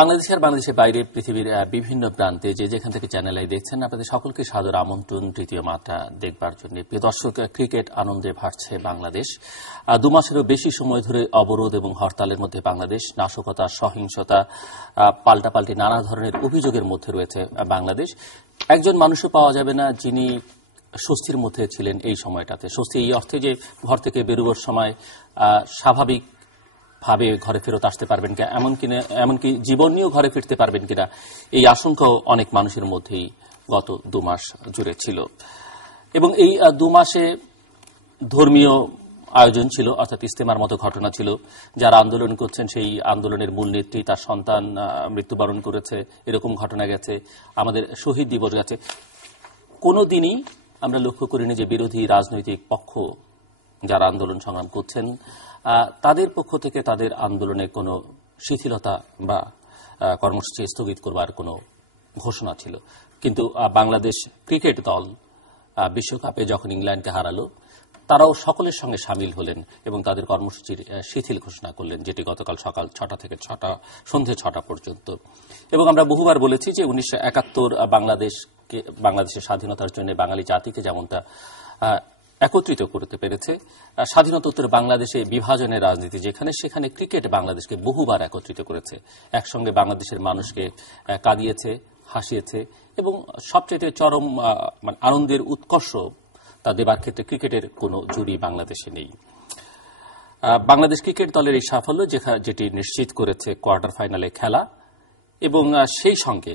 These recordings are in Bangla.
বাংলাদেশ আর বাংলাদেশের বাইরে পৃথিবীর বিভিন্ন প্রান্তে যে যেখান থেকে চ্যানেল আই দেখছেন, আপনাদের সকলকে সাদর আমন্ত্রণ তৃতীয় মাত্রা দেখবার জন্য। প্রিয় দর্শক, ক্রিকেট আনন্দে ভাসছে বাংলাদেশ। 2 মাসেরও বেশি সময় ধরে অবরোধ এবং হরতালের মধ্যে বাংলাদেশ, নাশকতা, সহিংসতা, পাল্টাপাল্টি নানা ধরনের অভিযোগের মধ্যে রয়েছে বাংলাদেশ। একজন মানুষও পাওয়া যাবে না যিনি স্বস্তির মধ্যে ছিলেন এই সময়টাতে। স্বস্তি এই অর্থে যে ঘর থেকে বেরোবার সময় স্বাভাবিক ভাবে ঘরে ফেরত আসতে পারবেন কিনা, এমনকি জীবন নিয়েও ঘরে ফিরতে পারবেন কিনা, এই আশঙ্কাও অনেক মানুষের মধ্যেই গত 2 মাস জুড়ে ছিল। এবং এই 2 মাসে ধর্মীয় আয়োজন ছিল, অর্থাৎ ইস্তেমার মতো ঘটনা ছিল। যারা আন্দোলন করছেন সেই আন্দোলনের মূল নেত্রী, তার সন্তান মৃত্যুবরণ করেছে, এরকম ঘটনা গেছে। আমাদের শহীদ দিবস গেছে। কোনো দিনই আমরা লক্ষ্য করিনি যে বিরোধী রাজনৈতিক পক্ষ যারা আন্দোলন সংগ্রাম করছেন তাদের পক্ষ থেকে তাদের আন্দোলনে কোনো শিথিলতা বা কর্মসূচি স্থগিত করবার কোনো ঘোষণা ছিল। কিন্তু বাংলাদেশ ক্রিকেট দল বিশ্বকাপে যখন ইংল্যান্ডকে হারালো, তারাও সকলের সঙ্গে সামিল হলেন এবং তাদের কর্মসূচির শিথিল ঘোষণা করলেন, যেটি গতকাল সকাল 6টা থেকে সন্ধ্যে 6টা পর্যন্ত। এবং আমরা বহুবার বলেছি যে 1971 বাংলাদেশের স্বাধীনতার জন্য বাঙালি জাতিকে যেমনটা একত্রিত করতে পেরেছে, স্বাধীনতোত্তর বাংলাদেশে বিভাজনের রাজনীতি যেখানে সেখানে ক্রিকেট বাংলাদেশকে বহুবার একত্রিত করেছে, একসঙ্গে বাংলাদেশের মানুষকে কাঁদিয়েছে, হাসিয়েছে এবং সবচেয়ে চরম আনন্দের উৎকর্ষ তা দেবার ক্ষেত্রে ক্রিকেটের কোনো জুড়ি বাংলাদেশে নেই। বাংলাদেশ ক্রিকেট দলের এই সাফল্য যেটি নিশ্চিত করেছে কোয়ার্টার ফাইনালে খেলা, এবং সেই সঙ্গে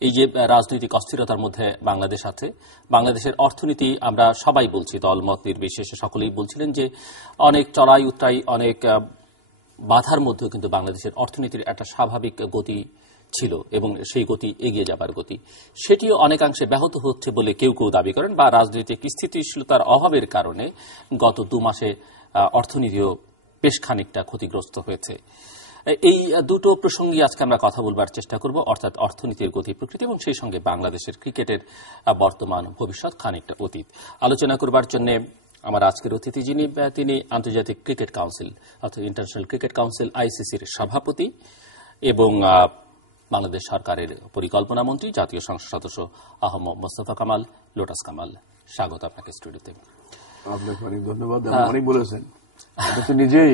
এই যে রাজনৈতিক অস্থিরতার মধ্যে বাংলাদেশ আছে, বাংলাদেশের অর্থনীতি আমরা সবাই বলছি, দলমত নির্বিশেষে সকলেই বলছিলেন যে অনেক চড়াই উতরাই, অনেক বাধার মধ্যেও কিন্তু বাংলাদেশের অর্থনীতির একটা স্বাভাবিক গতি ছিল এবং সেই গতি এগিয়ে যাবার গতি, সেটিও অনেকাংশে ব্যাহত হচ্ছে বলে কেউ কেউ দাবি করেন, বা রাজনৈতিক স্থিতিশীলতার অভাবের কারণে গত 2 মাসে অর্থনীতিও বেশ খানিকটা ক্ষতিগ্রস্ত হয়েছে। এই দুটো প্রসঙ্গে আজকে আমরা কথা বলবার চেষ্টা করব, অর্থাৎ অর্থনীতির গতি প্রকৃতি এবং সেই সঙ্গে বাংলাদেশের ক্রিকেটের বর্তমান ভবিষ্যৎ, খানিকটা অতীত। আলোচনা করবার জন্য আমার আজকের অতিথি তিনি আন্তর্জাতিক ক্রিকেট কাউন্সিল অর্থাৎ ইন্টারন্যাশনাল ক্রিকেট কাউন্সিল আইসিসির সভাপতি এবং বাংলাদেশ সরকারের পরিকল্পনা মন্ত্রী, জাতীয় সংসদ সদস্য আহমদ মোস্তফা কামাল, লোটাস কামাল। স্বাগত আপনাকে স্টুডিওতে। আপনাকে অনেক ধন্যবাদ। অনেক বলেছেন, আপনি নিজেই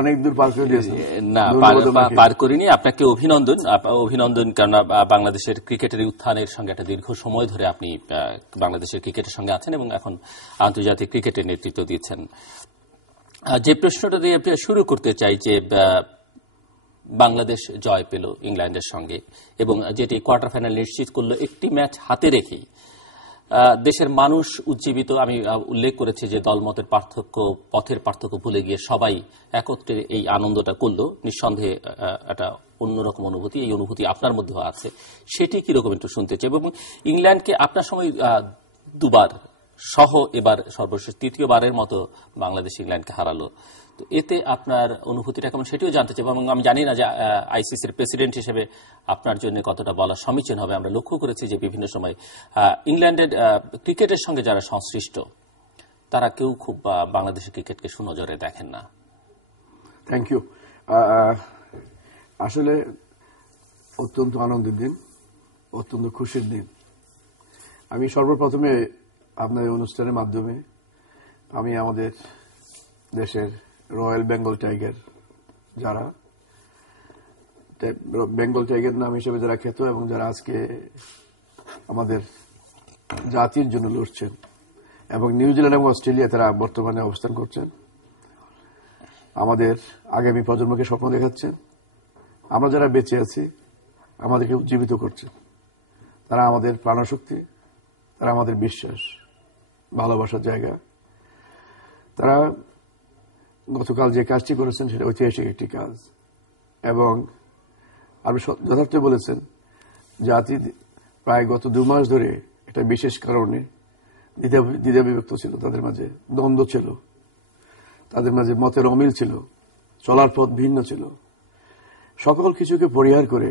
অনেক দূর পার করে দিয়েছেন। না, পার করিনি। আপনাকে অভিনন্দন, কারণ বাংলাদেশের ক্রিকেটের উত্থানের সঙ্গে একটা দীর্ঘ সময় ধরে আপনি বাংলাদেশের ক্রিকেটের সঙ্গে আছেন এবং এখন আন্তর্জাতিক ক্রিকেটের নেতৃত্ব দিচ্ছেন। যে প্রশ্নটা দিয়ে শুরু করতে চাই যে বাংলাদেশ জয় পেল ইংল্যান্ডের সঙ্গে এবং যেটি কোয়ার্টার ফাইনাল নিশ্চিত করলো, একটি ম্যাচ হাতে রেখেই দেশের মানুষ উজ্জীবিত। আমি উল্লেখ করেছি যে দলমতের পার্থক্য, পথের পার্থক্য ভুলে গিয়ে সবাই একত্রে এই আনন্দটা করলো। নিঃসন্দেহে একটা অন্যরকম অনুভূতি, এই অনুভূতি আপনার মধ্যেও আছে। সেটি কিরকম একটু শুনতে চাই। এবং ইংল্যান্ডকে আপনার সময় 2বার সহ এবার সর্বশেষ 3য়বারের মতো বাংলাদেশ ইংল্যান্ডকে হারালো, তো এতে আপনার অনুভূতিটা কেমন সেটিও জানতে চাই। এবং আমি জানি না যে আইসিসির প্রেসিডেন্ট হিসেবে আপনার জন্য কতটা বলা সমীচীন হবে। আমরা লক্ষ্য করেছি যে বিভিন্ন সময় ইংল্যান্ডের ক্রিকেটের সঙ্গে যারা সংশ্লিষ্ট তারা কেউ খুব বাংলাদেশের ক্রিকেটকে সুনজরে দেখেন না। Thank you. আসলে অত্যন্ত আনন্দের দিন, অত্যন্ত খুশির দিন। আমি সর্বপ্রথমে আপনার অনুষ্ঠানের মাধ্যমে আমি আমাদের দেশের রয়্যাল বেঙ্গল টাইগার, যারা বেঙ্গল টাইগার নাম হিসেবে যারা খ্যাত এবং যারা আজকে আমাদের জাতির জন্য লড়ছেন, এবং নিউজিল্যান্ড এবং অস্ট্রেলিয়া তারা বর্তমানে অবস্থান করছেন, আমাদের আগামী প্রজন্মকে স্বপ্ন দেখাচ্ছেন, আমরা যারা বেঁচে আছি আমাদেরকে উজ্জীবিত করছেন। তারা আমাদের প্রাণশক্তি, তারা আমাদের বিশ্বাস, ভালোবাসার জায়গা। তারা গতকাল যে কাজটি করেছেন সেটা ঐতিহাসিক একটি কাজ, এবং আপনি যথার্থ বলেছেন, জাতি প্রায় গত 2 মাস ধরে একটা বিশেষ কারণে দ্বিধা বিভক্ত ছিল, তাদের মাঝে দ্বন্দ্ব ছিল, তাদের মাঝে মতের অমিল ছিল, চলার পথ ভিন্ন ছিল। সকল কিছুকে পরিহার করে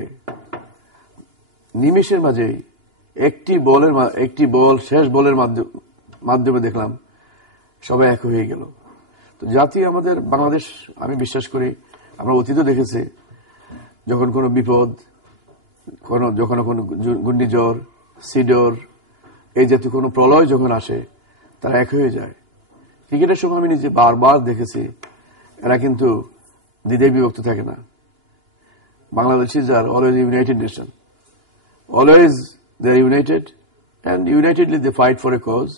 নিমেষের মাঝেই একটি বল শেষ বলের মাধ্যমে দেখলাম সবাই এক হয়ে গেল। তো জাতি আমাদের বাংলাদেশ, আমি বিশ্বাস করি আমরা অতীতও দেখেছি যখন কোনো বিপদ, যখন কোনো ঘূর্ণিঝড়, সিডর, এই জাতীয় কোনো প্রলয় যখন আসে, তারা এক হয়ে যায়। ক্রিকেটের সময় আমি নিজে বারবার দেখেছি এরা কিন্তু দ্বিধায় বিভক্ত থাকে না। Bangladeshis are always a united nation. Always they are united, and unitedly they fight for a cause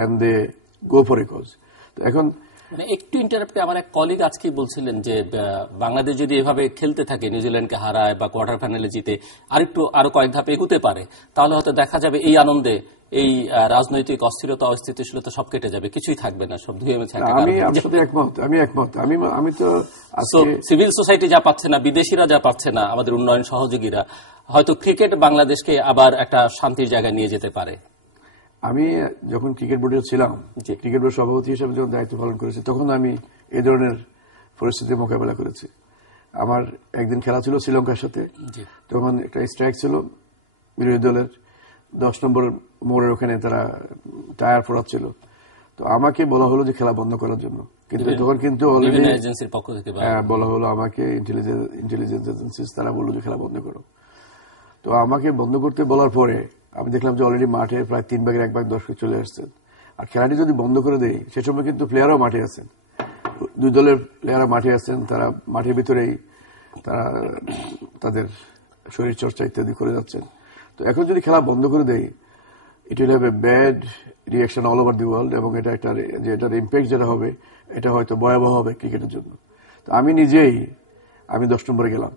and they go for a cause. তো এখন মানে একটু ইন্টারাপ্টে আমার এক কলিগ আজকে বলছিলেন যে বাংলাদেশ যদি এভাবে খেলতে থাকে, নিউজিল্যান্ডকে হারায় বা কোয়ার্টার ফাইনালে জিতে আরো কয়েক ধাপ এগুতে পারে, তাহলে হয়তো দেখা যাবে এই আনন্দে এই রাজনৈতিক অস্থিরতা অস্থিতিশীলতা সব কেটে যাবে, কিছুই থাকবে না, সব ধুয়ে মুছে একাকার আমি হয়ে আমার যাবে। সাথে একমত। আমি তো So, সিভিল সোসাইটি যা পাচ্ছে না, বিদেশিরা যা পাচ্ছে না, আমাদের উন্নয়ন সহযোগীরা, হয়তো ক্রিকেট বাংলাদেশকে আবার একটা শান্তির জায়গায় নিয়ে যেতে পারে। আমি যখন ক্রিকেট বোর্ডে ছিলাম, ক্রিকেট বোর্ড সভাপতি হিসেবে যখন দায়িত্ব পালন করেছি, তখন আমি এই ধরনের পরিস্থিতির মোকাবেলা করেছি। আমার একদিন খেলা ছিল শ্রীলঙ্কার সাথে, তখন একটা স্ট্রাইক ছিল বিরোধী দলের, 10 নম্বর মোড়ের ওখানে তারা টায়ার ফোড়াচ্ছিল। তো আমাকে বলা হলো যে খেলা বন্ধ করার জন্য, কিন্তু তখন কিন্তু অলরেডি এজেন্সির পক্ষ থেকে বলা হলো আমাকে, ইন্টেলিজেন্স এজেন্সিস তারা বললো যে খেলা বন্ধ করো। তো আমাকে বন্ধ করতে বলার পরে আমি দেখলাম যে অলরেডি মাঠে প্রায় 3 ভাগের 1 ভাগ দর্শক চলে আসছেন। আর খেলাটি যদি বন্ধ করে দেয়, সে সময় কিন্তু প্লেয়ারও মাঠে আছেন, 2 দলের প্লেয়াররা মাঠে আছেন, তারা মাঠের ভিতরেই তারা তাদের শরীর চর্চা ইত্যাদি করে যাচ্ছেন। তো এখন যদি খেলা বন্ধ করে দেয়, it will have a bad reaction all over the world, এবং এটার ইম্প্যাক্ট যেটা হবে এটা হয়তো ভয়াবহ হবে ক্রিকেটের জন্য। তো আমি নিজেই 10 নম্বরে গেলাম,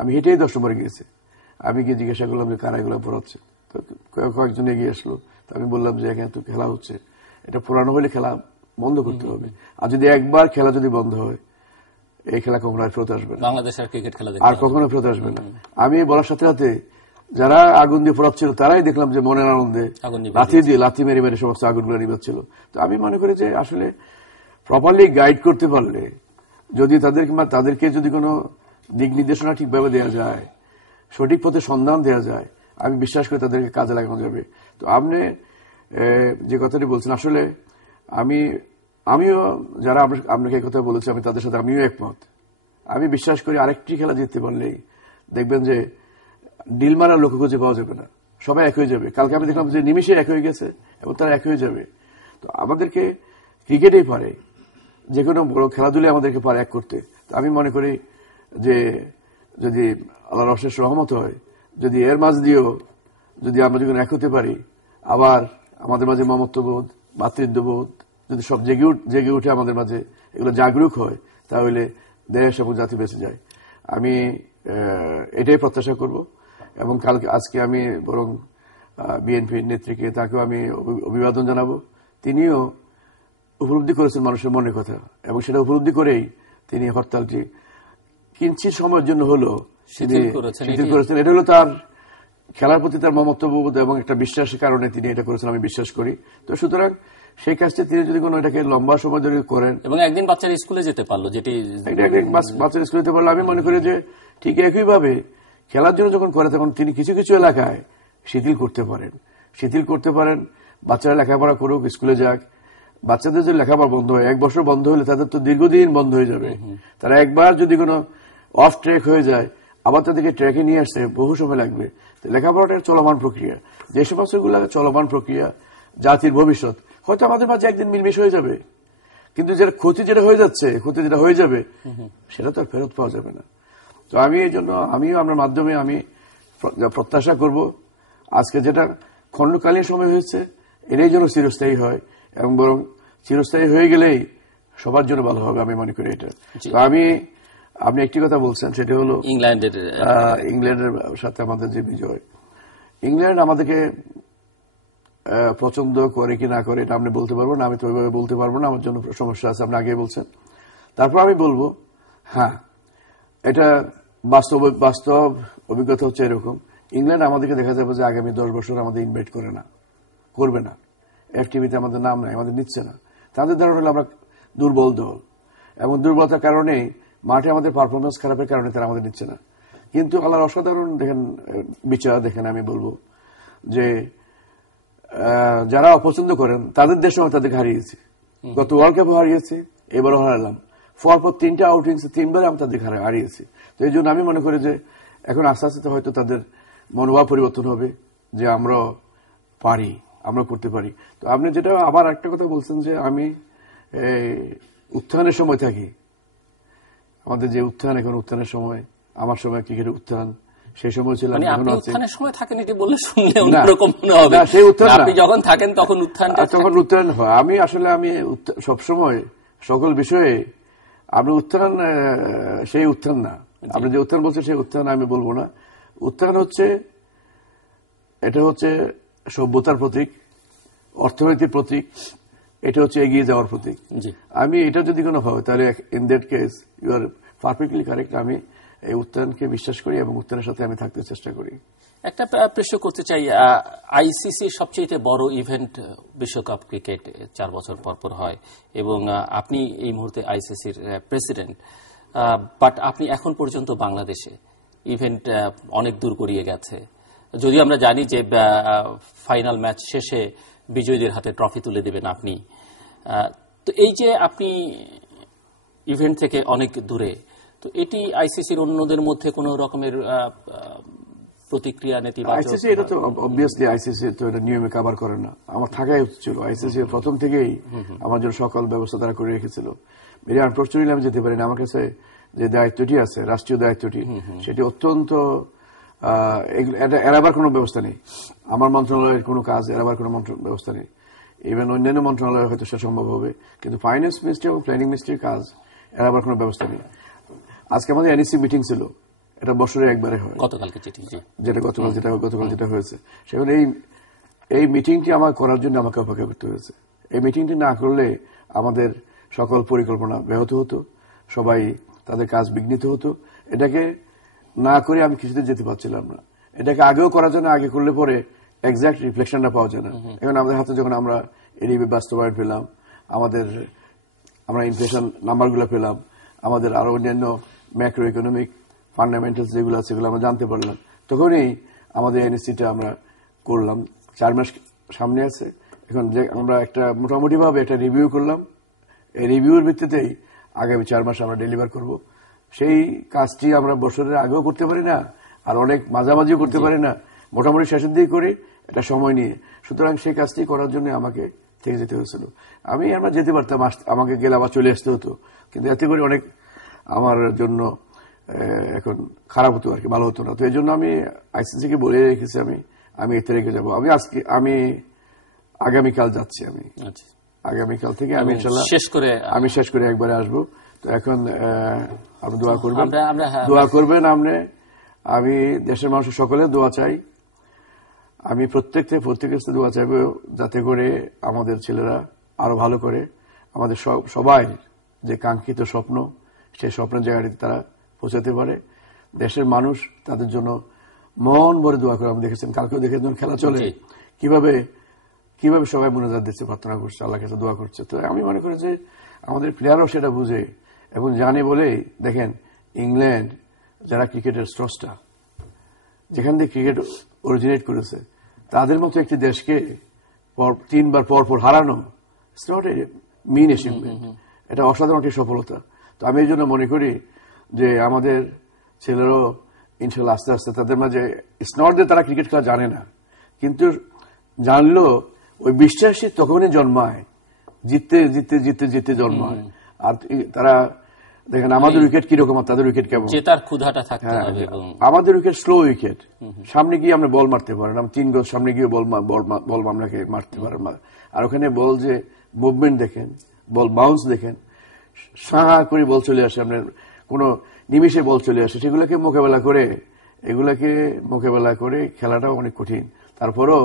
আমি হেঁটেই 10 নম্বরে গিয়েছি। আমি গিয়ে জিজ্ঞাসা করলাম যে কারা এগুলো পড়াচ্ছে। তো কয়েকজন এগিয়ে আসলো, তো আমি বললাম যে এখানে তো খেলা হচ্ছে, এটা পুরানো হলে খেলা বন্ধ করতে হবে। আর যদি একবার খেলা যদি বন্ধ হয়, এই খেলা কখনো ফেরত আসবে না, বাংলাদেশের ক্রিকেট খেলা আর কখনো ফেরত আসবে না। আমি বলার সাথে সাথে যারা আগুন দিয়ে ফোড়াচ্ছিল, তারাই দেখলাম যে মনের আনন্দে লাথি মেরে সমস্ত আগুনগুলো নিবাচ্ছিল। তো আমি মনে করি যে আসলে প্রপারলি গাইড করতে পারলে, যদি তাদেরকে যদি কোনো দিক নির্দেশনা ঠিকভাবে দেওয়া যায়, সঠিক পথে সন্ধান দেওয়া যায়, আমি বিশ্বাস করি তাদেরকে কাজে লাগানো যাবে। তো আপনি যে কথাটি বলছেন, আসলে আমিও যারা আপনাকে এই কথা বলেছি, আমি তাদের সাথে আমিও একমত। আমি বিশ্বাস করি আরেকটি খেলা জিততে পারলেই দেখবেন যে ডিল মারার লোক খুঁজে পাওয়া যাবে না, সবাই এক হয়ে যাবে। কালকে আমি দেখলাম যে নিমিষে এক হয়ে গেছে এবং তারা এক হয়ে যাবে। তো আমাদেরকে ক্রিকেটেই পারে, যে কোনো বড় খেলাধুলায় আমাদেরকে পারে এক করতে। তো আমি মনে করি যে যদি আল্লাহর অশেষ রহমত হয়, যদি এর মাঝ দিয়েও যদি আমরা যখন এক হতে পারি, আবার আমাদের মাঝে মমত্ববোধ, মাতৃত্ববোধ যদি সব জেগে উঠে আমাদের মাঝে, এগুলো জাগরুক হয়, তাহলে দেশ এবং জাতি বেঁচে যায়। আমি এটাই প্রত্যাশা করব। এবং আজকে আমি বরং বিএনপির নেত্রীকে, তাকেও আমি অভিবাদন জানাবো। তিনিও উপলব্ধি করেছেন মানুষের মনের কথা, এবং সেটা উপলব্ধি করেই তিনি হরতালটি কিঞ্চিত সময়ের জন্য হলো শিথিল করেছেন। এটা হলো তার খেলার প্রতি তার মমত্ববোধ এবং একটা বিশ্বাসের কারণে তিনি এটা করেছেন, আমি বিশ্বাস করি। তো সুতরাং সেই কাজটি তিনি যদি কোনো এটাকে লম্বা সময় ধরে করেন, এবং একদিন বাচ্চারা স্কুলে যেতে পারলো, বাচ্চারা স্কুলে যেতে পারলো, আমি মনে করি যে ঠিক একইভাবে খেলার জন্য যখন করে, তখন তিনি কিছু কিছু এলাকায় শিথিল করতে পারেন। বাচ্চারা লেখাপড়া করুক, স্কুলে যাক। বাচ্চাদের যদি লেখাপড়া বন্ধ হয়, 1 বছর বন্ধ হলে তাদের তো দীর্ঘদিন বন্ধ হয়ে যাবে। তারা একবার যদি কোনো অফ ট্র্যাক হয়ে যায়, আবার তাদেরকে ট্র্যাকে নিয়ে আসতে বহু সময় লাগবে। তো লেখাপড়াটা চলমান প্রক্রিয়া, যে সমস্তগুলো চলমান প্রক্রিয়া, জাতির ভবিষ্যৎ হয়তো আমাদের মাঝে একদিন মিলমিশ হয়ে যাবে, কিন্তু যেটা ক্ষতি যেটা হয়ে যাবে সেটা তো আর ফেরত পাওয়া যাবে না। তো আমি এই জন্য আমিও আপনার মাধ্যমে আমি প্রত্যাশা করব, আজকে যেটা খণ্ডকালীন সময় হয়েছে, এটাই যেন চিরস্থায়ী হয়, এবং বরং চিরস্থায়ী হয়ে গেলেই সবার জন্য ভালো হবে, আমি মনে করি এটা। তো আপনি একটি কথা বলছেন, সেটা হলো ইংল্যান্ডের সাথে আমাদের যে বিজয়। ইংল্যান্ড আমাদেরকে পছন্দ করে কি না করে এটা আপনি বলতে পারবো না, আমি তো ওইভাবে বলতে পারবো না, আমার জন্য সমস্যা আছে, আপনি আগে বলছেন। তারপর আমি বলবো, হ্যাঁ, এটা বাস্তব অভিজ্ঞতা হচ্ছে এরকম, ইংল্যান্ড আমাদেরকে দেখা যাবে যে আগামী 10 বছর আমাদের ইনভাইট করবে না, এফটিভিতে আমাদের নাম নাই, আমাদের নিচ্ছে না। তাদের ধারণা হলো আমরা দুর্বল দল, এবং দুর্বলতার কারণে মাঠে আমাদের পারফরমেন্স খারাপের কারণে তারা আমাদের নিচ্ছে না। কিন্তু আল্লাহর অসাধারণ বিচার দেখেন, আমি বলবো যে যারা অপছন্দ করেন তাদের দেশে তাদেরকে হারিয়েছি, গত ওয়ার্ল্ড কাপে হারিয়েছি, এবারও হারালাম। পরপর 3টা আউটিংসে 3বারে আমি তাদের হারিয়েছি। তো এই জন্য আমি মনে করি যে এখন আস্তে আস্তে হয়তো তাদের মনোভাব পরিবর্তন হবে যে আমরা পারি, আমরা করতে পারি। তো আপনি যেটা আবার একটা কথা বলছেন যে আমি উত্থানের সময় থাকি, আমাদের যে উত্থান, এখন উত্থানের সময়, আমার সময় ক্রিকেটের উত্থান, সেই সময় ছিল উত্থানের সময় থাকেন এটি বললে শুনলে অন্যরকম মনে হবে। সেই উত্থান আপনি যখন থাকেন তখন তখন উত্থান হয়। আমি আসলে সবসময় সকল বিষয়ে আপনি উত্থান, সেই উত্থান না, আপনি যে উত্থান বলছেন সেই উত্থান আমি বলবো না। উত্থান হচ্ছে, এটা হচ্ছে সভ্যতার প্রতীক, অর্থনীতির প্রতীক, এটা হচ্ছে এগিয়ে যাওয়ার প্রতীক। আমি এটা যদি কোনো হয় তাহলে in that case you are perfectly correct. আমি এই উত্থানকে বিশ্বাস করি এবং উত্থানের সাথে আমি থাকতে চেষ্টা করি। একটা প্রশ্ন করতে চাই, আইসিসি সবচেয়ে বড় ইভেন্ট বিশ্বকাপ ক্রিকেট 4 বছর পর পর হয় এবং আপনি এই মুহূর্তে আইসিসির প্রেসিডেন্ট, বাট আপনি এখন পর্যন্ত বাংলাদেশে ইভেন্ট অনেক দূর গড়িয়ে গেছে। যদিও আমরা জানি যে ফাইনাল ম্যাচ শেষে বিজয়ীদের হাতে ট্রফি তুলে দেবেন আপনি, তো এই যে আপনি ইভেন্ট থেকে অনেক দূরে, তো এটি আইসিসির অন্যদের মধ্যে কোন রকমের প্রতিক্রিয়া নেতিবাচক? আইসিসি এটা তো অবভিয়াসলি আইসিসি তো এটা নিয়মে কভার করে না, আমার থাকাই উচিত ছিল। আইসিসি প্রথম থেকেই আমার জন্য সকল ব্যবস্থা তারা করে রেখেছিল। ভেরি আনফরচুনেটলি আমি যেতে পারি না। আমার কাছে যে দায়িত্বটি আছে, রাষ্ট্রীয় দায়িত্বটি, সেটি অত্যন্ত এড়াবার কোনো ব্যবস্থা নেই। আমার মন্ত্রণালয়ের কোনো কাজ এড়াবার কোনো ব্যবস্থা নেই। ইভেন অন্যান্য মন্ত্রণালয় হয়তো সে সম্ভব হবে, কিন্তু ফাইন্যান্স মিনিস্ট্রি এবং প্ল্যানিং মিনিস্ট্রির কাজ এড়াবার কোনো ব্যবস্থা নেই। আজকে আমাদের এনইসি মিটিং ছিল, এটা বছরে একবারে হয়, গতকালকে যেটা গতকাল যেটা হয়েছে। সেখানে এই মিটিংটি আমার করার জন্য আমাকে অপেক্ষা করতে হয়েছে। এই মিটিংটি না করলে আমাদের সকল পরিকল্পনা ব্যাহত হতো, সবাই তাদের কাজ বিঘ্নিত হতো। এটাকে না করে আমি কিছুতে যেতে পারছিলাম না। এটাকে আগেও করার জন্য, আগে করলে পরে এক্সাক্ট রিফ্লেকশনটা পাওয়া যায় না। এখন আমাদের হাতে যখন আমরা এডিবি বাস্তবায়ন পেলাম, আমরা ইনফ্লেশন নাম্বারগুলো পেলাম, আমাদের আরো অন্যান্য ম্যাক্রো ইকোনমিক ফান্ডামেন্টালস যেগুলো আছে সেগুলো আমরা জানতে পারলাম, তখনই আমাদের এনএসসিটা আমরা করলাম। 4 মাস সামনে আছে। এখন যে আমরা একটা মোটামুটি ভাবে একটা রিভিউ করলাম, এই রিভিউর ভিত্তিতেই আগামী 4 মাস আমরা ডেলিভার করব। সেই কাজটি আমরা বছরের আগেও করতে পারি না, আর অনেক মাঝামাঝিও করতে পারি না, মোটামুটি শেষের দিকে করি একটা সময় নিয়ে। সুতরাং সেই কাজটি করার জন্য আমাকে থেকে যেতে হয়েছিল। আমরা যেতে পারতাম, আমাকে গেলে আবার চলে আসতে হতো, কিন্তু এতে করে অনেক আমার জন্য এখন খারাপ হতো আর কি, ভালো হতো না। তো এই জন্য আমি আইসিসিকে বলে রেখেছি আমি এতে রেখে যাবো। আমি আগামীকাল যাচ্ছি। আমি আগামীকাল থেকে আমি ইনশাআল্লাহ শেষ করে একবারে আসবো। তো এখন আপনি দোয়া করবেন আপনি, আমি দেশের মানুষের সকলে দোয়া চাই। আমি প্রত্যেকের দোয়া চাইবো যাতে করে আমাদের ছেলেরা আরো ভালো করে, আমাদের সবাই যে কাঙ্ক্ষিত স্বপ্ন, সেই স্বপ্নের জায়গাটিতে তারা পৌঁছাতে পারে। দেশের মানুষ তাদের জন্য মন ভরে দোয়া করে। আমরা দেখেছেন, কালকেও দেখেছেন খেলা চলে কিভাবে সবাই মোনাজাত দিচ্ছে, প্রার্থনা করছে, আল্লাহর কাছে দোয়া করছে। তো আমি মনে করি যে আমাদের প্লেয়ারও সেটা বুঝে এবং জানে বলেই দেখেন ইংল্যান্ড যারা ক্রিকেটের স্রষ্টা, যেখান থেকে ক্রিকেট অরিজিনেট করেছে, তাদের মতো একটি দেশকে 3 বার পর হারানো, it's not a mean achievement, এটা অসাধারণ একটি সফলতা। তো আমি এই জন্য মনে করি যে আমাদের ছেলেরাও ইনশাল্লাহ আস্তে আস্তে তাদের মাঝে, ইটস নট যে তারা ক্রিকেট খেলা জানে না, কিন্তু জানলেও ওই বিশ্বাসই তখনই জন্মায়, জিততে জন্মায়। আর তারা দেখেন আমাদের উইকেট কিরকম আর তাদের উইকেট কেমন, জেতার ক্ষুধাটা থাকতে হবে। আমাদের উইকেট স্লো উইকেট, সামনে গিয়ে আমরা বল মারতে পারেন, আমরা 3 গজ সামনে গিয়ে বল আপনাকে মারতে পারেন। আর ওখানে বল যে মুভমেন্ট দেখেন, বল বাউন্স দেখেন, সাহা করে বল চলে আসে, আপনার কোনো নিমিষে বল চলে আসে। সেগুলোকে মোকাবেলা করে খেলাটাও অনেক কঠিন। তারপরও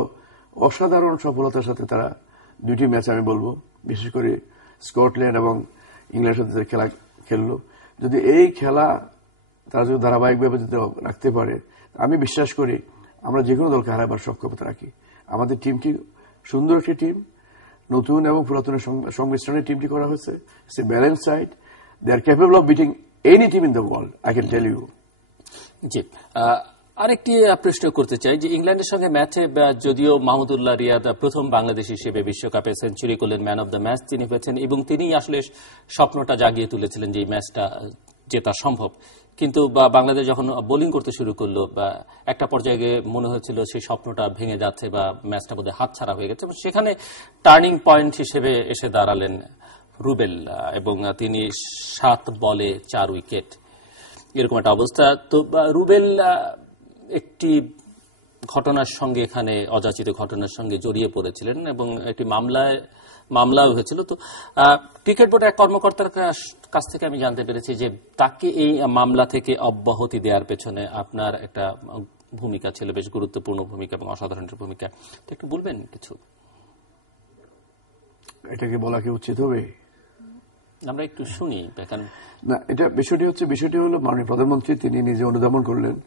অসাধারণ সফলতার সাথে তারা 2টি ম্যাচ আমি বলবো, বিশেষ করে স্কটল্যান্ড এবং ইংল্যান্ডের সাথে খেলা খেললো। যদি এই খেলা তারা যদি ধারাবাহিকভাবে যদি রাখতে পারে, আমি বিশ্বাস করি আমরা যে কোনো দলকে হারাবার সক্ষমতা রাখি। আমাদের টিমটি সুন্দর একটি টিম, নতুন এবং পুরাতনের সংমিশ্রণের টিমটি করা হয়েছে। It's a balance side, they are capable of beating any team in the world, I can tell you. জি, আরেকটি প্রশ্ন করতে চাই যে ইংল্যান্ডের সঙ্গে ম্যাচে যদিও মাহমুদুল্লাহ রিয়াদ প্রথম বাংলাদেশি হিসেবে বিশ্বকাপে সেঞ্চুরি করলেন, ম্যান অব দ্য ম্যাচ তিনি পেয়েছেন এবং তিনিই আসলে স্বপ্নটা জাগিয়ে তুলেছিলেন যে এই ম্যাচটা জেতা সম্ভব। কিন্তু বাংলাদেশ যখন বোলিং করতে শুরু করলো বা একটা পর্যায়ে গিয়ে মনে হয়েছিল সেই স্বপ্নটা ভেঙে যাচ্ছে বা ম্যাচটা বোধহয় হাতছাড়া হয়ে গেছে। সেখানে টার্নিং পয়েন্ট হিসেবে এসে দাঁড়ালেন রুবেল এবং তিনি 7 বলে 4 উইকেট, এরকম একটা অবস্থা। তো রুবেল একটি ঘটনার সঙ্গে এখানে অযাচিত ঘটনার সঙ্গে জড়িয়ে পড়েছিলেন এবং একটি মামলাও হয়েছিল। তো ক্রিকেট বোর্ডের এক কর্মকর্তার কাছ থেকে আমি জানতে পেরেছি যে তাকে এই মামলা থেকে অব্যাহতি দেওয়ার পেছনে আপনার একটা ভূমিকা ছিল, বেশ গুরুত্বপূর্ণ ভূমিকা এবং অসাধারণ ভূমিকা। তো একটু বলবেন কিছু? এটাকে বলা কি উচিত হবে? আমরা একটু শুনি। না, এটা বিষয়টি হলো মাননীয় প্রধানমন্ত্রী তিনি নিজে অনুধাবন করলেন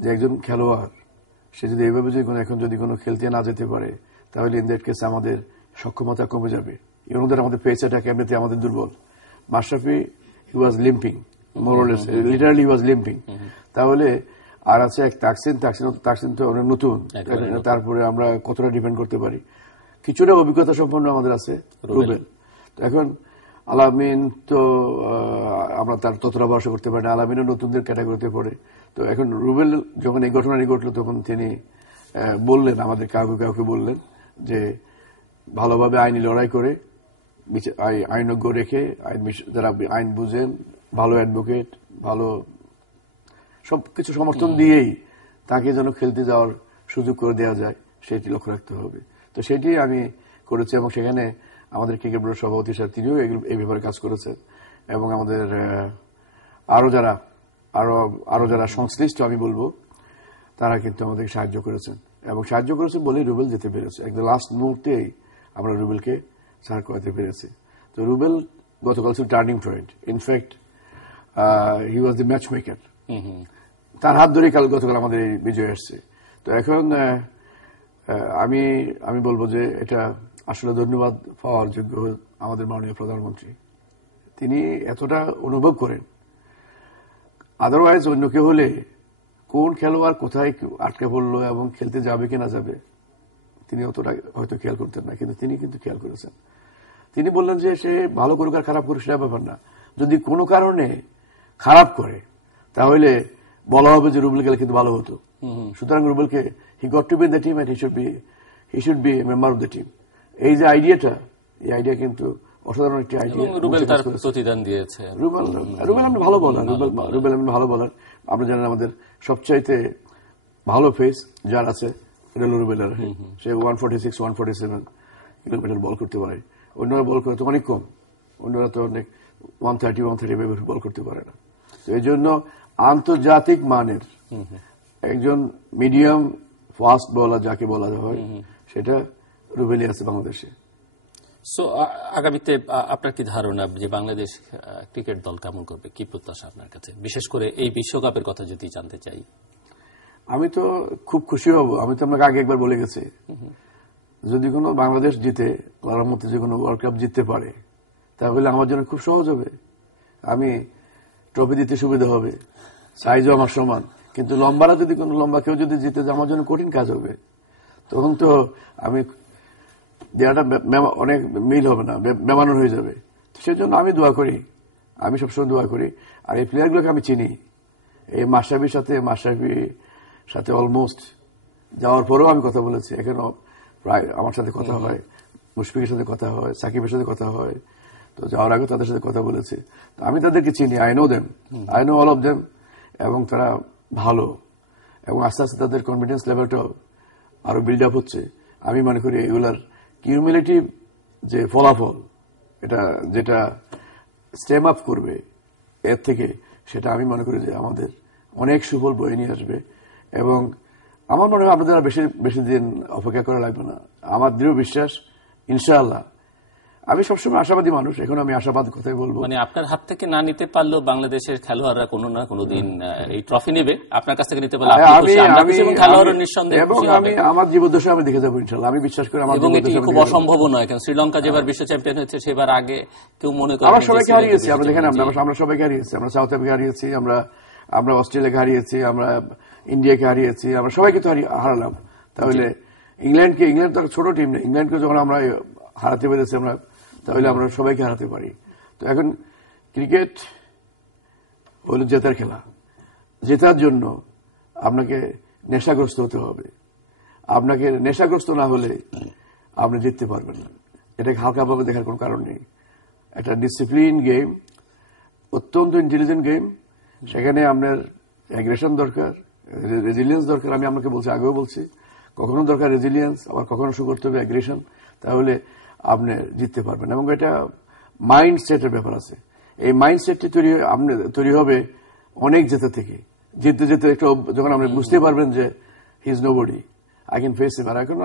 যে একজন খেলোয়াড় সে যদি এইভাবে এখন যদি কোনো খেলতে না যেতে পারে তাহলে ইন দ্যাট কেস আমাদের সক্ষমতা কমে যাবে। এর মধ্যে আমাদের পেসারটা এমনিতে আমাদের দুর্বল। মাশরাফি হি ওয়াজ লিম্পিং, মোরলেস লিটারালি হি ওয়াজ লিম্পিং। তাহলে আর আছে এক তাকসিন তো অনেক নতুন, তারপরে আমরা কতটা ডিপেন্ড করতে পারি। কিছুটা অভিজ্ঞতা সম্পন্ন আমাদের আছে রুবেল। তো এখন আলামিন তো আমরা তার ততটা ভরসা করতে পারি না, আলামিনও নতুনদের ক্যাটাগরিতে পড়ে। তো এখন রুবেল যখন এই ঘটনাটি ঘটলো তখন তিনি বললেন, আমাদের কাউকে বললেন যে ভালোভাবে আইনি লড়াই করে আইনজ্ঞ রেখে যারা আইন বুঝেন, ভালো অ্যাডভোকেট, ভালো সবকিছু সমর্থন দিয়েই তাকে যেন খেলতে যাওয়ার সুযোগ করে দেওয়া যায় সেটি লক্ষ্য রাখতে হবে। তো সেটি আমি করেছি এবং সেখানে আমাদের ক্রিকেট বোর্ডের সভাপতি সাহেব তিনিও এই ব্যাপারে কাজ করেছেন এবং আমাদের আরো যারা সংশ্লিষ্ট আমি বলবো তারা কিন্তু আমাদেরকে সাহায্য করেছেন এবং সাহায্য করেছেন বলেই রুবেল যেতে পেরেছে। একদম লাস্ট মুহূর্তেই আমরা রুবেলকে ছাড় করাতে পেরেছি। তো রুবেল গতকাল ছিল turning point. In fact he was the match maker. তার হাত ধরেই গতকাল আমাদের এই বিজয় আসছে। তো এখন আমি বলবো যে এটা আসলে ধন্যবাদ পাওয়ার যোগ্য আমাদের মাননীয় প্রধানমন্ত্রী। তিনি এতটা অনুভব করেন, আদারওয়াইজ অন্য কেউ হলে কোন খেলোয়াড় কোথায় আটকে পড়লো এবং খেলতে যাবে কি না যাবে তিনি অতটা হয়তো খেয়াল করতেন না, কিন্তু তিনি কিন্তু খেয়াল করেছেন। তিনি বললেন যে সে ভালো করুক আর খারাপ করুক সেটা ব্যাপার না, যদি কোনো কারণে খারাপ করে তাহলে বলা হবে যে রুবেল গেলে কিন্তু ভালো হতো। সুতরাং রুবেলকে he got to be the team and he should be member of the team. এই যে আইডিয়াটা, এই আইডিয়া কিন্তু অসাধারণ একটি আইডিয়া। রুবেল তার প্রতিদান দিয়েছে। রুবেল আমরা ভালো বলার, রুবেল আমরা ভালো বলার। আমরা জানেন আমাদের সবচাইতে ভালো ফেস যার আছে এটা হল রুবেলের। সে 146-147 কিলোমিটার বল করতে পারে, অন্যরা বল করতে অনেক কম, অন্যরা তো অনেক 130 বল করতে পারে না। তো এই জন্য আন্তর্জাতিক মানের একজন মিডিয়াম ফাস্ট বলার যাকে বলা হয় সেটা রুবেলই আছে বাংলাদেশে। সো আগামীতে আপনার কি ধারণা যে বাংলাদেশ ক্রিকেট দল কেমন করবে, কি প্রত্যাশা আপনার কাছে, বিশেষ করে এই বিশ্বকাপের কথা যদি জানতে চাই? আমি তো খুব খুশি হব। আমি তো আপনাকে আগে একবার বলে গেছি, যদি কোনো বাংলাদেশ জিতে, আল্লাহর মধ্যে যে কোনো ওয়ার্ল্ড কাপ জিততে পারে তাহলে আমার জন্য খুব সহজ হবে। আমি ট্রফি দিতে সুবিধা হবে, সাইজও আমার সমান। কিন্তু লম্বারা যদি কোনো লম্বা কেউ যদি জিতে যায় আমার জন্য কঠিন কাজ হবে। তখন তো আমি দেওয়াটা অনেক মিল হবে না, বেমানুন হয়ে যাবে। সেই জন্য আমি দোয়া করি, আমি সবসময় দোয়া করি। আর এই প্লেয়ারগুলোকে আমি চিনি। এই মাশরাফির সাথে অলমোস্ট যাওয়ার পরেও আমি কথা বলেছি, এখনো প্রায় আমার সাথে কথা হয়, মুশফিকের সাথে কথা হয়, সাকিবের সাথে কথা হয়। তো যাওয়ার আগে তাদের সাথে কথা বলেছি। আমি তাদেরকে চিনি, I know them, I know all of them. এবং তারা ভালো এবং আস্তে আস্তে তাদের কনফিডেন্স লেভেলটাও আরো বিল্ড আপ হচ্ছে। আমি মনে করি এগুলার কিউমুলেটিভ যে ফলাফল, এটা যেটা স্টেম আপ করবে এর থেকে, সেটা আমি মনে করি যে আমাদের অনেক সুফল বয়ে নিয়ে আসবে। এবং আমার মনে হয় আপনাদের বেশি দিন অপেক্ষা করা লাগবে না। আমার দৃঢ় বিশ্বাস ইনশাআল্লাহ। আমি সবসময় আশাবাদী মানুষ, এখন আমি আশাবাদ কথাই বলবো। মানে আপনার হাত থেকে না নিতে পারলেও বাংলাদেশের খেলোয়াড়রা কোনো না কোনো দিন এই ট্রফি নেবে, আপনার কাছ থেকে নিতে পারলে আমি আমার জীবদ্দশা আমি দেখে যাবো ইনশাআল্লাহ। আমি বিশ্বাস করি আমার খুব অসম্ভব নয়। কারণ শ্রীলঙ্কা যেবার বিশ্ব চ্যাম্পিয়ন হয়েছে সেবার আগে কেউ মনে করে আমরা সবাইকে হারিয়েছি। আমরা দেখেন আমরা সবাইকে হারিয়েছি, আমরা সাউথ আফ্রিকা হারিয়েছি, আমরা অস্ট্রেলিয়াকে হারিয়েছি, আমরা ইন্ডিয়াকে হারিয়েছি, আমরা সবাইকে তো হারালাম। তাহলে ইংল্যান্ড তো ছোট টিম না, ইংল্যান্ডকে যখন আমরা হারাতে পেরেছি আমরা, তাহলে আমরা সবাইকে হারাতে পারি। তো এখন ক্রিকেট হলো জেতার খেলা। জেতার জন্য আপনাকে নেশাগ্রস্ত হতে হবে। আপনাকে নেশাগ্রস্ত না হলে আপনি জিততে পারবেন না। এটাকে হালকাভাবে দেখার কোনো কারণ নেই। একটা ডিসিপ্লিন গেম, অত্যন্ত ইন্টেলিজেন্ট গেম। সেখানে আপনার অ্যাগ্রেশন দরকার, রেজিলিয়েন্স দরকার। আমি আপনাকে বলছি, আগেও বলছি, কখনো দরকার রেজিলিয়েন্স, আবার কখনো শুরু করতে হবে অ্যাগ্রেশন। তাহলে আপনি জিততে পারবেন। এবং এটা মাইন্ড সেটের ব্যাপার আছে। এই মাইন্ড সেটটি তৈরি হবে অনেক জেতা থেকে। জিততে যেতে একটু যখন আপনি বুঝতে পারবেন যে he is nobody, I can face him. আর এখন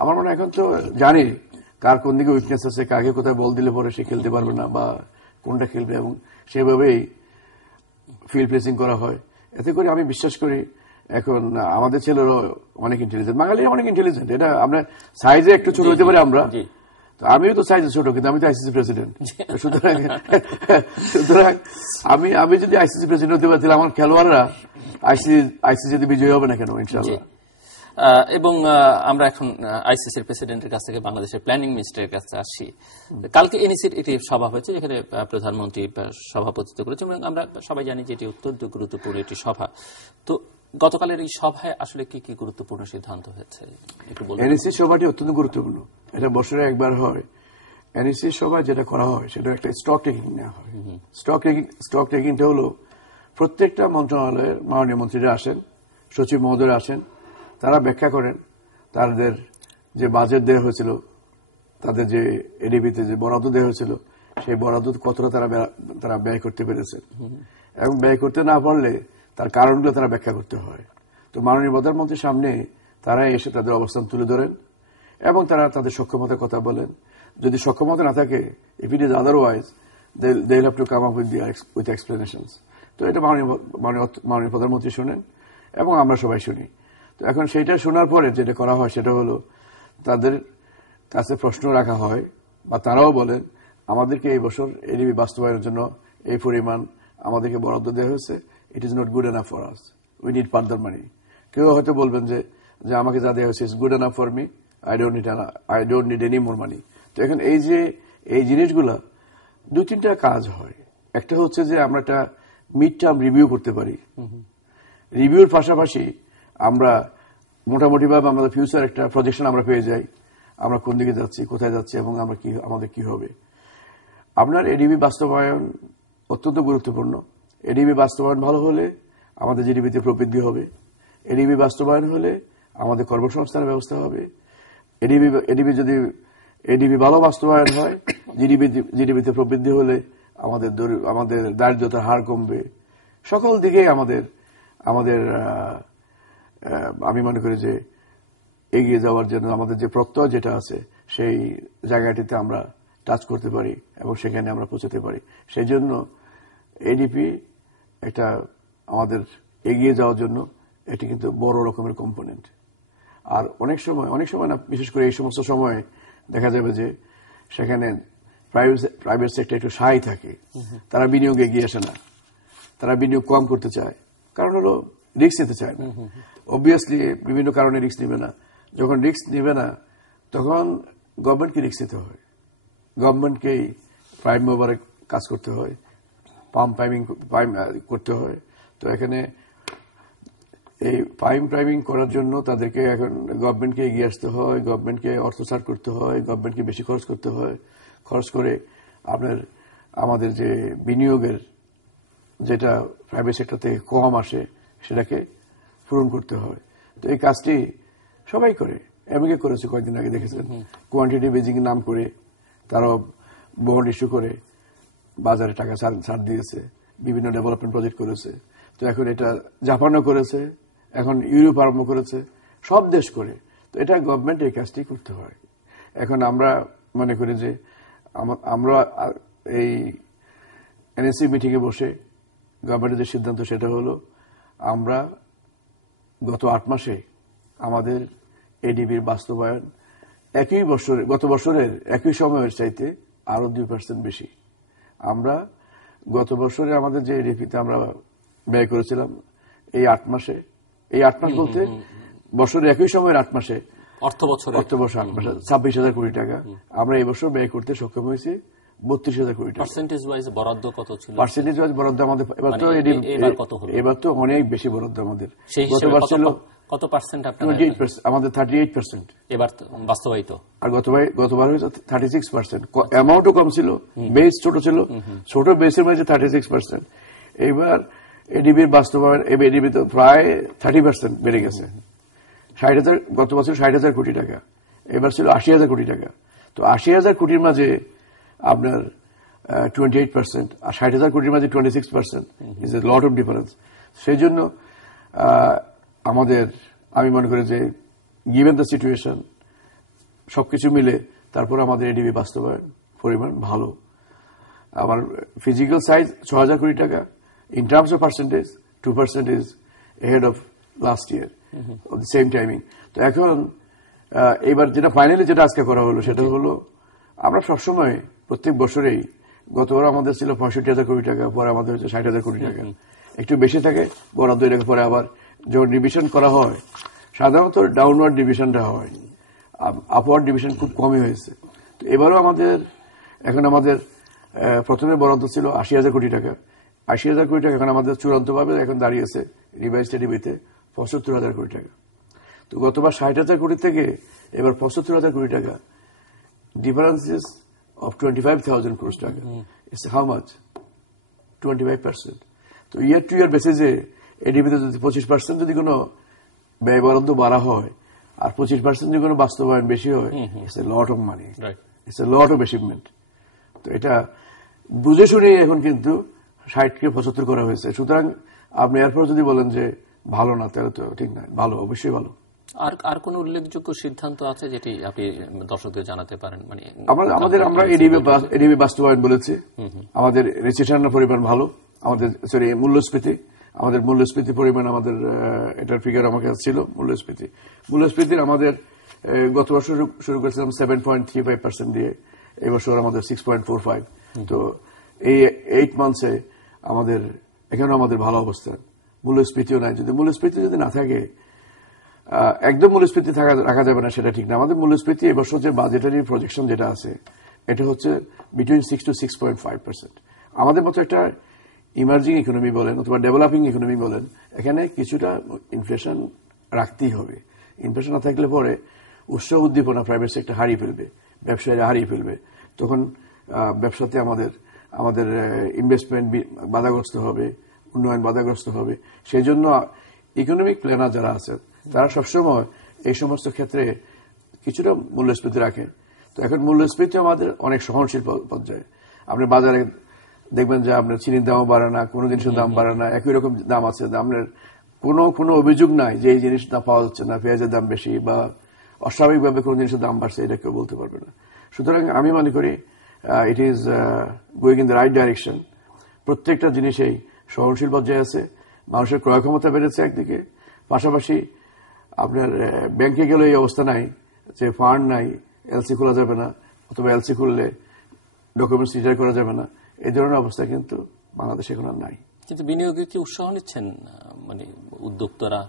আমার মনে হয় এখন তো জানি কার কোন দিকে উইকনেস আছে, কাকে কোথায় বল দিলে পরে সে খেলতে পারবে না বা কোনটা খেলবে, এবং সেভাবেই ফিল্ড প্লেসিং করা হয়। এতে করে আমি বিশ্বাস করি এখন আমাদের ছেলেরা অনেক ইন্টেলিজেন্ট, বাঙালিরা অনেক ইন্টেলিজেন্ট। এটা আমরা সাইজে একটু ছোট হতে পারি আমরা, আমিও তো সাইজে ছোট, কিন্তু আমি তো আইসিসি প্রেসিডেন্ট। সুতরাং আমি যদি আইসিসি প্রেসিডেন্ট হতে পারি, তাহলে আমার খেলোয়াড়রা আইসিসিতে বিজয়ী হবে না কেন, ইনশাআল্লাহ। এবং আমরা এখন আইসিসির প্রেসিডেন্টের কাছ থেকে বাংলাদেশের প্ল্যানিং মিনিস্টারের কাছে আসি। কালকে এনইসির একটি সভা হয়েছে, যেখানে প্রধানমন্ত্রী সভাপতিত্ব করেছেন, এবং আমরা সবাই জানি যে এটি অত্যন্ত গুরুত্বপূর্ণ একটি সভা। তো গতকালের এই সভায় আসলে কি কি গুরুত্বপূর্ণ সিদ্ধান্ত হয়েছে একটু বলুন। এনইসি সভাটি অত্যন্ত গুরুত্বপূর্ণ। এটা বছরে একবার হয়। এনইসি সভা যেটা করা হয় সেটা একটা স্টক টেকিং নেওয়া হয়। স্টক টেকিংটা হলো প্রত্যেকটা মন্ত্রণালয়ের মাননীয় মন্ত্রীরা আসেন, সচিব মহোদয়রা আসেন, তারা ব্যাখ্যা করেন তাদের যে বাজেট দেওয়া হয়েছিল, তাদের যে এডিবিতে যে বরাদ্দ দেওয়া হয়েছিল, সেই বরাদ্দ কতটা তারা ব্যয় করতে পেরেছেন, এবং ব্যয় করতে না পারলে তার কারণগুলো তারা ব্যাখ্যা করতে হয়। তো মাননীয় প্রধানমন্ত্রীর সামনে তারা এসে তাদের অবস্থান তুলে ধরেন এবং তারা তাদের সক্ষমতার কথা বলেন। যদি সক্ষমতা না থাকে, if it is otherwise, they will have to come up with explanations. তো এটা মাননীয় প্রধানমন্ত্রী শোনেন এবং আমরা সবাই শুনি। তো এখন সেইটা শোনার পরে যেটা করা হয় সেটা হলো তাদের কাছে প্রশ্ন রাখা হয়, বা তারাও বলেন আমাদেরকে এই বছর এডিবি বাস্তবায়নের জন্য এই পরিমাণ আমাদেরকে বরাদ্দ দেওয়া হয়েছে, it is not good enough for us, we need further money. কেউ হয়তো বলবেন যে আমাকে যা দেওয়া হয়েছে it's good enough for me, I don't need any more money. তো এখন এই জিনিসগুলা দুই তিনটা কাজ হয়। একটা হচ্ছে যে আমরা একটা মিড টার্ম রিভিউ করতে পারি। রিভিউর পাশাপাশি আমরা মোটামুটিভাবে আমাদের ফিউচার একটা প্রজেকশন আমরা পেয়ে যাই, আমরা কোন দিকে যাচ্ছি, কোথায় যাচ্ছি, এবং আমাদের কি হবে। আপনার এডিবি বাস্তবায়ন অত্যন্ত গুরুত্বপূর্ণ। এডিবি বাস্তবায়ন ভালো হলে আমাদের জিডিপিতে প্রবৃদ্ধি হবে। এডিবি বাস্তবায়ন হলে আমাদের কর্মসংস্থানের ব্যবস্থা হবে। এডিবি ভালো বাস্তবায়ন হয়, জিডিপিতে প্রবৃদ্ধি হলে আমাদের দারিদ্রতার হার কমবে। সকল দিকে আমাদের আমি মনে করি যে এগিয়ে যাওয়ার জন্য আমাদের যে প্রত্যয় যেটা আছে সেই জায়গাটিতে আমরা টাচ করতে পারি এবং সেখানে আমরা পৌঁছতে পারি। সেই জন্য এডিপি একটা আমাদের এগিয়ে যাওয়ার জন্য এটি কিন্তু বড় রকমের কম্পোনেন্ট। আর অনেক সময় না, বিশেষ করে এই সমস্ত সময়ে দেখা যাবে যে সেখানে প্রাইভেট সেক্টর একটু সাই থাকে, তারা বিনিয়োগে এগিয়ে আসে না, তারা বিনিয়োগ কম করতে চায়, কারণ হলো রিস্ক নিতে চায় না। অবভিয়াসলি বিভিন্ন কারণে রিস্ক নিবে না। যখন রিস্ক নিবে না তখন গভর্নমেন্টকে রিস্ক নিতে হয়, গভর্নমেন্টকেই প্রাইম মুভারে কাজ করতে হয়, প্রাইমিং করতে হয়। তো এখানে এই প্রাইমিং করার জন্য তাদেরকে এখন গভর্নমেন্টকে এগিয়ে আসতে হয়, গভর্নমেন্টকে অর্থসার করতে হয়, গভর্নমেন্টকে বেশি খরচ করতে হয়। খরচ করে আমাদের যে বিনিয়োগের যেটা প্রাইভেট সেক্টর থেকে কম আসে সেটাকে পূরণ করতে হয়। তো এই কাজটি সবাই করে, আমেরিকা করেছে কয়েকদিন আগে দেখেছেন, কোয়ান্টিটি বেজিং নাম করে তারাও বন্ড ইস্যু করে বাজারে টাকা ছাড় দিয়েছে, বিভিন্ন ডেভেলপমেন্ট প্রজেক্ট করেছে। তো এখন এটা জাপানও করেছে, এখন ইউরোপ আরম্ভ করেছে, সব দেশ করে। তো এটা গভর্নমেন্ট এই কাজটি করতে হয়। এখন আমরা মনে করি যে আমরা এই এনএসসি মিটিংয়ে বসে গভর্নমেন্টের যে সিদ্ধান্ত সেটা হলো আমরা গত 8 মাসে আমাদের এডিবির বাস্তবায়ন গত বছরের একই সময়ের চাইতে আরো 2% বেশি। আমরা গত বছরে আমাদের যে এডিপিতে আমরা ব্যয় করেছিলাম এই 8 মাসে এই 8 মাস বলতে বছরের একই সময়ের 8 মাসে অর্থ বছর 8 মাসে 26,000 কোটি টাকা আমরা এই বছর ব্যয় করতে সক্ষম হয়েছি 32,000 কোটি টাকা। পার্সেন্টেজ ওয়াইজ বরাদ্দ কত ছিল? পার্সেন্টেজ ওয়াইজ বরাদ্দ আমাদের এবার কত হলো? এবার তো অনেক বেশি বরাদ্দ আমাদের। সেই হিসেবে গতবার ছিল কত পার্সেন্ট? 28%, আমাদের 38%। এবার বাস্তবায়িত আর গতবার হয়েছে 36%। অ্যামাউন্টও কম ছিল, বেস ছোট ছিল, ছোট বেসের মধ্যে 36%। এইবার এডিবির বাস্তবায়ন, এডিবি তো প্রায় 30% বেড়ে গেছে। 60,000, গত বছর 60,000 কোটি টাকা, এবার ছিল 80,000 কোটি টাকা। তো 80,000 কোটির মাঝে আপনার 28% আর 60,000 কোটির মাঝে 26% is a lot of difference. সেই জন্য আমাদের, আমি মনে করি যে গিভেন দ্য সিচুয়েশন সবকিছু মিলে তারপর আমাদের এডিবি বাস্তবায়ন পরিমাণ ভালো। আমার ফিজিক্যাল সাইজ 6,000 কোটি টাকা, in terms of percentage 2% is ahead of last year of the same timing. তো এখন এবার যেটা ফাইনালি যেটা আজকে করা হলো সেটা হলো আমরা সবসময় প্রত্যেক বছরেই, গতবার আমাদের ছিল 65,000 কোটি টাকা, পরে আমাদের হচ্ছে 60,000 কোটি টাকা, একটু বেশি থাকে বরাদ্দ এটাকে, পরে আবার যখন ডিভিশন করা হয় সাধারণত ডাউনওয়ার্ড ডিভিশনটা হয়, আপওয়ার্ড ডিভিশন খুব কমই হয়েছে। তো এবারও এখন আমাদের প্রথমে বরাদ্দ ছিল 80,000 কোটি টাকা, 80,000 কোটি টাকা এখন আমাদের চূড়ান্তভাবে এখন দাঁড়িয়েছে রিভাইজড এডিবিতে 75,000 কোটি টাকা। তো গতবার 60,000 কোটি থেকে এবার 75,000 কোটি টাকা, differences of 25,000 crores টাকা। It's how much? 25%. তো ইয়ার টু ইয়ার বেসিসে এডিবিতে যদি 25% যদি কোনো ব্যয় বরাদ্দ বাড়া হয় আর 25% যদি কোনো বাস্তবায়ন বেশি হয়, it's a lot of money, it's a lot of achievement. তো এটা বুঝে শুনে এখন কিন্তু 60 কে 75 করা হয়েছে। সুতরাং আপনি এরপর যদি বলেন যে ভালো না, তাহলে তো ঠিক না, ভালো, অবশ্যই ভালো। আর কোন উল্লেখযোগ্য সিদ্ধান্ত আছে যেটি আপনি দর্শকদের জানাতে পারেন? মানে আমরা এডিবি বাস্তবায়ন বলেছি, আমাদের রেসিশনের পরিমাণ ভালো, আমাদের মূল্যস্ফীতি পরিমাণ, আমাদের এটার ফিগার আমার কাছে ছিল। মূল্যস্ফীতির আমাদের গত বছর শুরু করেছিলাম 7.35% দিয়ে, এই বছর আমাদের 6.45। তো এই 8 মান্থসে আমাদের এখানে আমাদের ভালো অবস্থা, মূল্যস্ফীতিও নাই। যদি মূল্যস্ফীতি যদি না থাকে, একদম মূল্যস্ফীতি রাখা যাবে না সেটা ঠিক না। আমাদের মূল্যস্ফীতি এবছর যে বাজেটারি প্রজেকশন যেটা আছে এটা হচ্ছে বিটুইন 6 to 6.5%। আমাদের মতো একটা ইমার্জিং ইকোনমি বলেন অথবা ডেভেলপিং ইকোনমি বলেন, এখানে কিছুটা ইনফ্লেশন রাখতেই হবে। ইনফ্লেশন না থাকলে পরে উৎসাহ উদ্দীপনা প্রাইভেট সেক্টর হারিয়ে ফেলবে, ব্যবসায়ীরা হারিয়ে ফেলবে, তখন ব্যবসাতে আমাদের ইনভেস্টমেন্ট বাধাগ্রস্ত হবে, উন্নয়ন বাধাগ্রস্ত হবে। সেই জন্য ইকোনমিক প্ল্যানার যারা আছে তারা সবসময় এই সমস্ত ক্ষেত্রে কিছুটা মূল্যস্ফীতি রাখে। তো এখন মূল্যস্ফীতি আমাদের অনেক সহনশীল পর্যায়ে। আপনি বাজারে দেখবেন যে আপনার চিনির দামও বাড়ে না, কোনো জিনিসের দাম বাড়ে না, একই রকম দাম আছে। আপনার কোনো অভিযোগ নাই যে এই জিনিসটা পাওয়া যাচ্ছে না, পেঁয়াজের দাম বেশি বা অস্বাভাবিকভাবে কোনো জিনিসের দাম বাড়ছে, এটা কেউ বলতে পারবে না। সুতরাং আমি মনে করি it is going in the right direction. প্রত্যেকটা জিনিসেই সহনশীল পর্যায়ে আছে, মানুষের ক্রয় ক্ষমতা বেড়েছে একদিকে, পাশাপাশি আপনার ব্যাংকে গেলে এই অবস্থা নাই যে ফান্ড নাই, এলসি খোলা যাবে না, অথবা এলসি খুললে ডকুমেন্টস রিটার করা যাবে না, এই ধরনের অবস্থা কিন্তু বাংলাদেশে এখন আর নাই। কিন্তু বিনিয়োগে কি উৎসাহ নিচ্ছেন মানে উদ্যোক্তারা?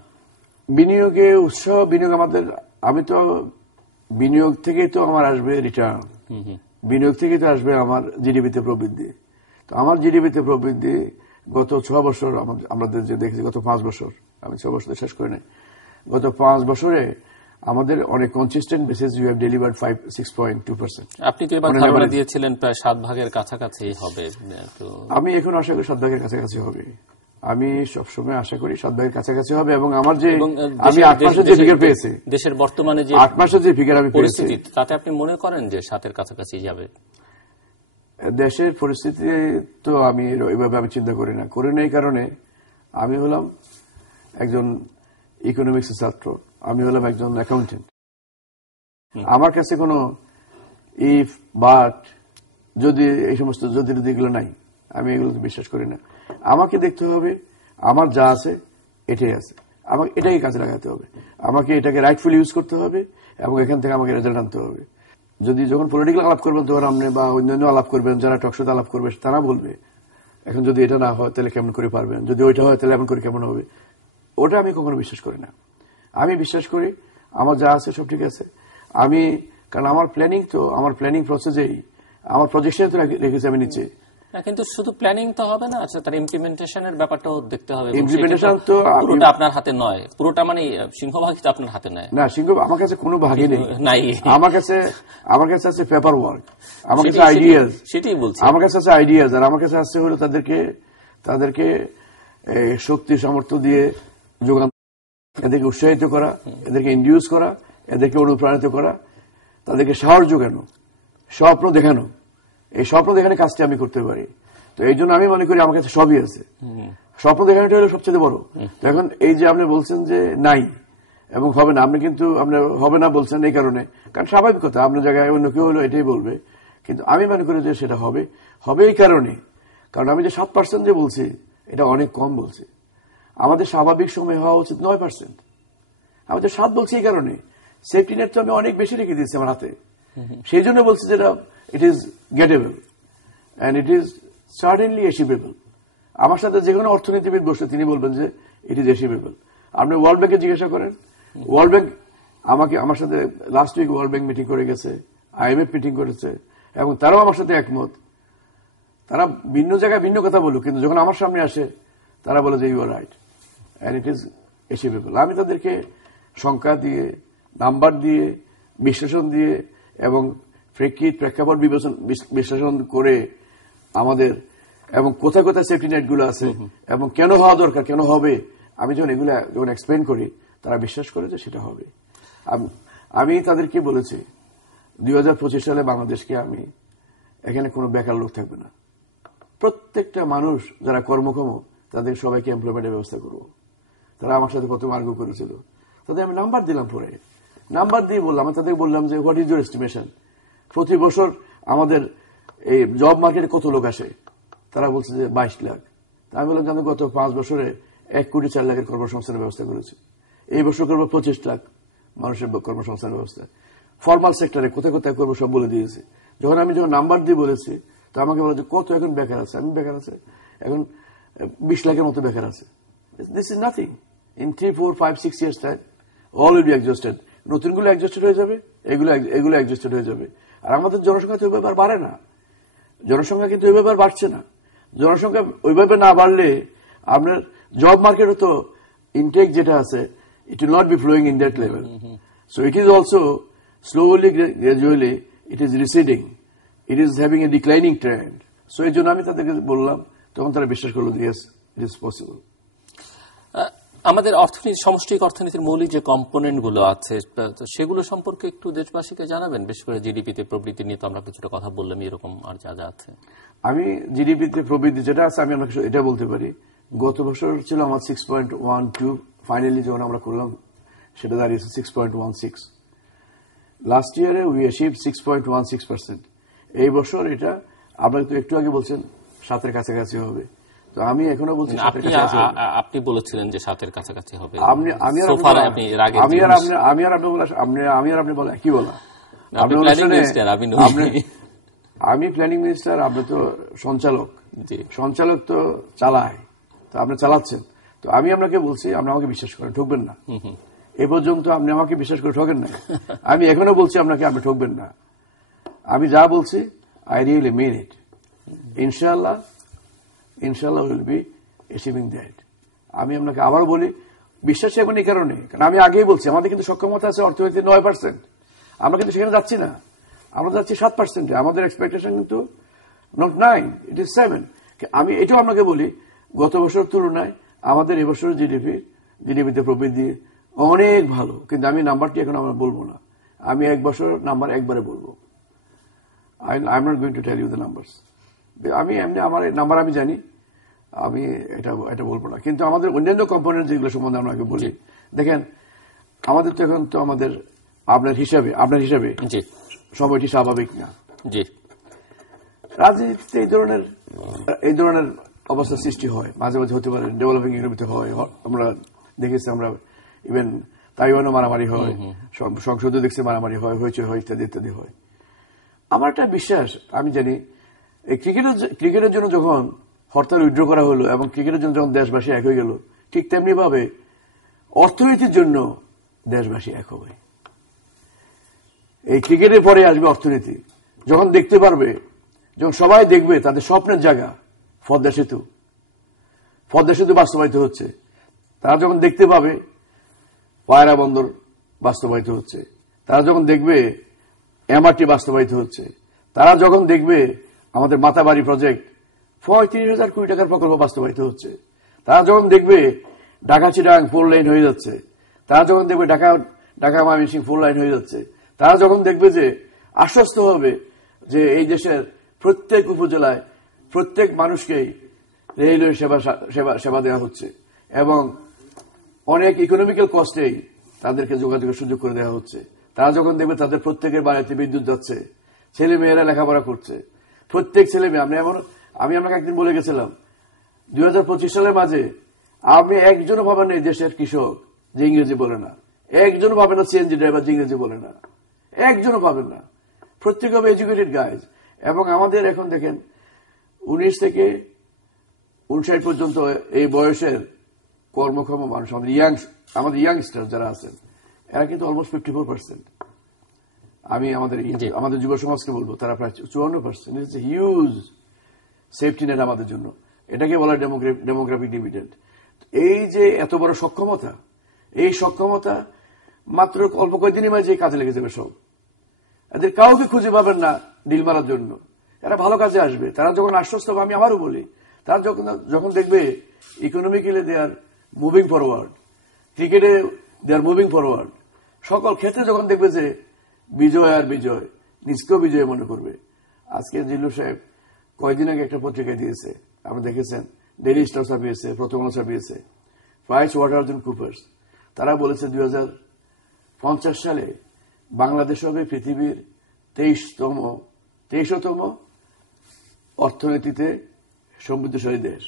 বিনিয়োগে উৎসাহ, বিনিয়োগ আমাদের, আমি তো বিনিয়োগ থেকেই তো আমার আসবে রিটার্ন, বিনিয়োগ থেকেই তো আসবে আমার জিডিপিতে প্রবৃদ্ধি। তো আমার জিডিপিতে প্রবৃদ্ধি গত 6 বছর আমাদের যে দেখেছি, গত 5 বছর, আমি 6 বছর শেষ করে নাই, গত 5 বছরে আমাদের অনেক consistent basis you have delivered 6.2%। আপনি তো এবার ধারণা দিয়েছিলেন প্রায় 7 ভাগের কাছাকাছি হবে। তো আমি এখন আশা করি 7 ভাগের কাছাকাছি হবে। আমি সবসময় আশা করি 7 ভাগের কাছাকাছি হবে। এবং আমার যে আমি 8 মাসের যে ফিগার পেয়েছি, দেশের বর্তমানে যে 8 মাসের যে ফিগার আমি পেয়েছি, তাতে আপনি মনে করেন যে 7-এর কাছাকাছি যাবে? দেশের পরিস্থিতি তো আমি ওইভাবে আমি চিন্তা করি না। এই কারণে আমি হলাম একজন ইকোনমিক্সের ছাত্র, আমি হলাম একজন অ্যাকাউন্টেন্ট। আমার কাছে কোনো ইফ, বাট, যদি, এই সমস্ত যদি এগুলো নাই, আমি এগুলো বিশ্বাস করি না। আমাকে দেখতে হবে আমার যা আছে এটাই আছে, আমাকে এটাকে কাজে লাগাতে হবে, আমাকে এটাকে রাইটফুল ইউজ করতে হবে এবং এখান থেকে আমাকে রেজাল্ট আনতে হবে। যখন পলিটিক্যাল আলাপ করবেন তখন আপনি বা অন্যান্য আলাপ করবেন, যারা টকশোতে আলাপ করবে তারা বলবে এখন যদি এটা না হয় তাহলে কেমন করে পারবেন, যদি ওইটা হয় তাহলে এমন করে কেমন হবে। ওটা আমি কখনো বিশ্বাস করি না। আমি বিশ্বাস করি আমার যা আছে সব ঠিক আছে। কারণ আমার প্ল্যানিং প্রসেসেই আমার প্রজেকশনে তো রেখেছি আমি নিচে। কিন্তু শুধু প্ল্যানিং তো হবে না, তার ইমপ্লিমেন্টেশনের ব্যাপারটাও দেখতে হবে। ইমপ্লিমেন্টেশন তো পুরোটা আপনার হাতে নয়, পুরোটা মানে সিংহভাগই তো আপনার হাতে নয়। না, আমার কাছে কোনো ভাগই নেই। আমার কাছে আছে পেপার ওয়ার্ক, আমার কাছে আইডিয়াজ, সেটাই বলছি। আমার কাছে আছে আইডিয়াজ, আর আমার কাছে আছে হলো তাদেরকে শক্তি সামর্থ্য দিয়ে যোগান, এদেরকে উৎসাহিত করা, এদেরকে ইন্ডিউস করা, এদেরকে অনুপ্রাণিত করা, তাদেরকে সাহস যোগানো, স্বপ্ন দেখানো। এই স্বপ্ন দেখানোর কাজটি আমি করতে পারি। তো এই জন্য আমি মনে করি আমার কাছে সবই আছে। স্বপ্ন দেখানোটা হলো সবচেয়ে বড়। তো এখন এই যে আপনি বলছেন যে নাই এবং হবে না, আপনি হবে না বলছেন এই কারণে, কারণ স্বাভাবিকতা আপনার জায়গায় অন্য কেউ হলো এটাই বলবে, কিন্তু আমি মনে করি যে সেটা হবে এই কারণে, কারণ আমি যে 7% যে বলছি এটা অনেক কম বলছি। আমাদের স্বাভাবিক সময় হওয়া উচিত 9%, আমাদের 7 বলছি এই কারণে সেফটি নেট তো আমি অনেক বেশি রেখে দিয়েছি আমার হাতে। সেই জন্য বলছি যেটা it is gettable and it is certainly achievable. আমার সাথে যে কোনো অর্থনীতিবিদ বসে তিনি বলবেন যে ইট ইজ অ্যাচিভেবল। আপনি ওয়ার্ল্ড ব্যাংকে জিজ্ঞাসা করেন, ওয়ার্ল্ড ব্যাংক আমার সাথে last week world bank meeting করে গেছে, IMF মিটিং করেছে, এবং তারাও আমার সাথে একমত। তারা ভিন্ন জায়গায় ভিন্ন কথা বলুক, কিন্তু যখন আমার সামনে আসে তারা বলে যে you are right and it is achievable. আমি তাদেরকে সংখ্যা দিয়ে, নাম্বার দিয়ে, বিশ্লেষণ দিয়ে এবং প্রেক্ষাপট বিশ্লেষণ করে আমাদের, এবং কোথায় কোথায় সেফটি নেট গুলো আছে এবং কেন হওয়া দরকার, কেন হবে, আমি যখন এক্সপ্লেন করি তারা বিশ্বাস করে যে সেটা হবে। আমি তাদেরকে বলেছি 2025 সালে বাংলাদেশকে এখানে কোনো বেকার লোক থাকবে না। প্রত্যেকটা মানুষ যারা কর্মক্ষম তাদের সবাইকে এমপ্লয়মেন্টের ব্যবস্থা করবো। তারা আমার সাথে কত মার্গ করেছিল, তাদের আমি নাম্বার দিলাম, পরে নাম্বার দিয়ে বললাম, আমি তাদের বললাম যে হোয়াট ইজ ইউর এস্টিমেশন, প্রতি বছর আমাদের এই জব মার্কেটে কত লোক আসে? তারা বলছে যে 22 লাখ। আমি বললাম যে আমি গত 5 বছরে 1,04,00,000 কর্মসংস্থানের ব্যবস্থা করেছি, এই বছর করবো 25 লাখ মানুষের কর্মসংস্থানের ব্যবস্থা। ফর্মাল সেক্টরে কোথায় কোথায় করবো সব বলে দিয়েছি। যখন নাম্বার দিয়ে বলেছি তো আমাকে বলে যে কত এখন বেকার আছে, আমি বেকার আছে এখন 20 লাখের মতো বেকার আছে। This is nothing. In 3, 4, 5, 6 years time all will be exhausted. নতুনগুলো এক্সস্টেড হয়ে যাবে, এগুলো এক্সস্টেড হয়ে যাবে। আর আমাদের জনসংখ্যা তো ওইভাবে আর বাড়ে না, জনসংখ্যা কিন্তু ওইভাবে আর বাড়ছে না। জনসংখ্যা ওইভাবে না বাড়লে আপনার জব মার্কেটও তো ইনটেক যেটা আছে it will not be flowing in that level. So it is also slowly, gradually, it is receding. It is having a declining trend. So এই জন্য আমি তাদেরকে বললাম, তখন তারা বিশ্বাস করলো yes, it is possible. আমাদের সামষ্টিক অর্থনীতির মৌলিক যে কম্পোনেন্ট গুলো আছে সেগুলো সম্পর্কে একটু দেশবাসীকে জানাবেন, বিশেষ করে জিডিপিতে প্রবৃদ্ধি নিয়ে তো আমরা কিছুটা কথা বললাম, এরকম আর যা যা আছে। আমি জিডিপিতে প্রবৃদ্ধি যেটা আছে আমি আপনাকে এটা বলতে পারি, গত বছর ছিল আমার 6.12, ফাইনালি যখন আমরা করলাম সেটা দাঁড়িয়েছে 6.16। লাস্ট ইয়ারে উই অ্যাচিভড 6.16%। এই বছর এটা আপনাকে তো একটু আগে বলছেন 7-এর কাছাকাছি হবে, তো আমি এখনো বলছি আপনি বলেছিলেন যে 7-এর কাছাকাছি হবে। আমি আর আপনি বলা কি বলা, আমি প্ল্যানিং মিনিস্টার, আপনি তো সঞ্চালক তো চালায়, তো আপনি চালাচ্ছেন। তো আমি আপনাকে বলছি আপনি আমাকে বিশ্বাস করেন, ঠকবেন না। এ পর্যন্ত আপনি আমাকে বিশ্বাস করে ঠকেন না, আমি এখনো বলছি আপনাকে আপনি ঠকবেন না। আমি যা বলছি আই রিয়েলি মিন ইট। ইনশাআল্লাহ উইল বি অ্যাচিভিং দ্যাট। আমি আপনাকে আবার বলি বিশ্বাস এখন এই কারণে, কারণ আমি আগেই বলছি আমাদের কিন্তু সক্ষমতা আছে অর্থনীতি 9%, আমরা কিন্তু সেখানে যাচ্ছি না, আমরা যাচ্ছি 7%। আমাদের এক্সপেকটেশন কিন্তু নট 9, ইট ইজ 7। আমি এটাও আপনাকে বলি গত বছর তুলনায় আমাদের এবছর জিডিপিতে প্রবৃদ্ধি অনেক ভালো, কিন্তু আমি নাম্বারটি এখন আমরা বলবো না। আমি এক বছর নাম্বার একবারে বলবো। I am not going to tell you the numbers. আমি এমনি আমার নাম্বার আমি জানি, আমি এটা বলবো না। কিন্তু আমাদের অন্যান্য কম্পোনেন্ট যেগুলো সম্বন্ধে আপনাকে বলি, দেখেন আমাদের তো এখন তো আমাদের আপনার হিসাবে সময়টি স্বাভাবিক না। রাজনীতিতে এই ধরনের অবস্থা সৃষ্টি হয়, মাঝে মাঝে হতে পারে, ডেভেলপিং ইকোনমিতে হয়। আমরা দেখেছি, আমরা ইভেন তাইওয়ানও মারামারি হয়, সংসদে দেখছি মারামারি হয়, হয়েছে হয়, ইত্যাদি ইত্যাদি হয়। আমার একটা বিশ্বাস, আমি জানি এই ক্রিকেটের জন্য যখন হরতাল উইথড্র করা হলো এবং ক্রিকেটের জন্য যখন দেশবাসী এক হয়ে গেল, ঠিক তেমনি ভাবে অর্থনীতির জন্য দেশবাসী এক হবে। এই ক্রিকেটের পরে আসবে অর্থনীতি। যখন দেখতে পারবে, যখন সবাই দেখবে তাদের স্বপ্নের জায়গা পদ্মা সেতু বাস্তবায়িত হচ্ছে, তারা যখন দেখতে পাবে পায়রা বন্দর বাস্তবায়িত হচ্ছে, তারা যখন দেখবে এমআরটি বাস্তবায়িত হচ্ছে, তারা যখন দেখবে আমাদের মাতাবাড়ি প্রজেক্ট 35,000 কোটি টাকার প্রকল্প বাস্তবায়িত হচ্ছে, তারা যখন দেখবে ঢাকা চিটাগাং 4 লাইন হয়ে যাচ্ছে, তারা যখন দেখবে ঢাকা ময়মনসিংহ 4 লাইন হয়ে যাচ্ছে, তারা যখন দেখবে যে আশ্বস্ত হবে যে এই দেশের প্রত্যেক উপজেলায় প্রত্যেক মানুষকেই রেলওয়ে সেবা দেওয়া হচ্ছে এবং অনেক ইকোনমিক্যাল কস্টেই তাদেরকে যোগাযোগের সুযোগ করে দেওয়া হচ্ছে, তারা যখন দেখবে তাদের প্রত্যেকের বাড়িতে বিদ্যুৎ যাচ্ছে, ছেলে মেয়েরা লেখাপড়া করছে, প্রত্যেক ছেলে মেয়ে। আমি আপনাকে একদিন বলে গেছিলাম 2025 সালের মাঝে আপনি একজনও পাবেন না এই দেশের কৃষক যে ইংরেজি বলে না, একজনও পাবেন না সিএনজি ড্রাইভার যে ইংরেজি বলে না, একজনও পাবেন না। প্রত্যেক হবে এডুকেটেড গাইজ। এবং আমাদের এখন দেখেন 19 থেকে 59 পর্যন্ত এই বয়সের কর্মক্ষম মানুষ, আমাদের ইয়াংস্টার যারা আছেন, এরা কিন্তু অলমোস্ট 54%। আমি আমাদের যুব সমাজকে বলবো তারা প্রায় 54%। It's a huge safety net আমাদের জন্য। এটাকে বলা হয় ডেমোগ্রাফিক ডিভিডেন্ড। এই যে এত বড় সক্ষমতা, এই সক্ষমতা মাত্র অল্প কয়েকদিনই মাঝে কাজে লেগে যাবে সব। এদের কাউকে খুঁজে পাবেন না ডিল মারার জন্য। এরা ভালো কাজে আসবে। তারা যখন আশ্বস্ত হবে, আমি আবারও বলি, তারা যখন দেখবে economically they are moving forward, ক্রিকেটে দে আর মুভিং ফরওয়ার্ড, সকল ক্ষেত্রে যখন দেখবে যে বিজয় আর বিজয়, নিজকেও বিজয় মনে করবে। আজকে জিল্লুর সাহেব কয়েকদিন আগে একটা পত্রিকায় দিয়েছে, আপনি দেখেছেন, ডেইলি স্টার ছাপিয়েছে, প্রথম আলো ছাপিয়েছে, প্রাইস ওয়াটারজন কুপার্স। তারা বলেছে 2050 সালে বাংলাদেশ হবে পৃথিবীর 23তম অর্থনীতিতে সমৃদ্ধশালী দেশ,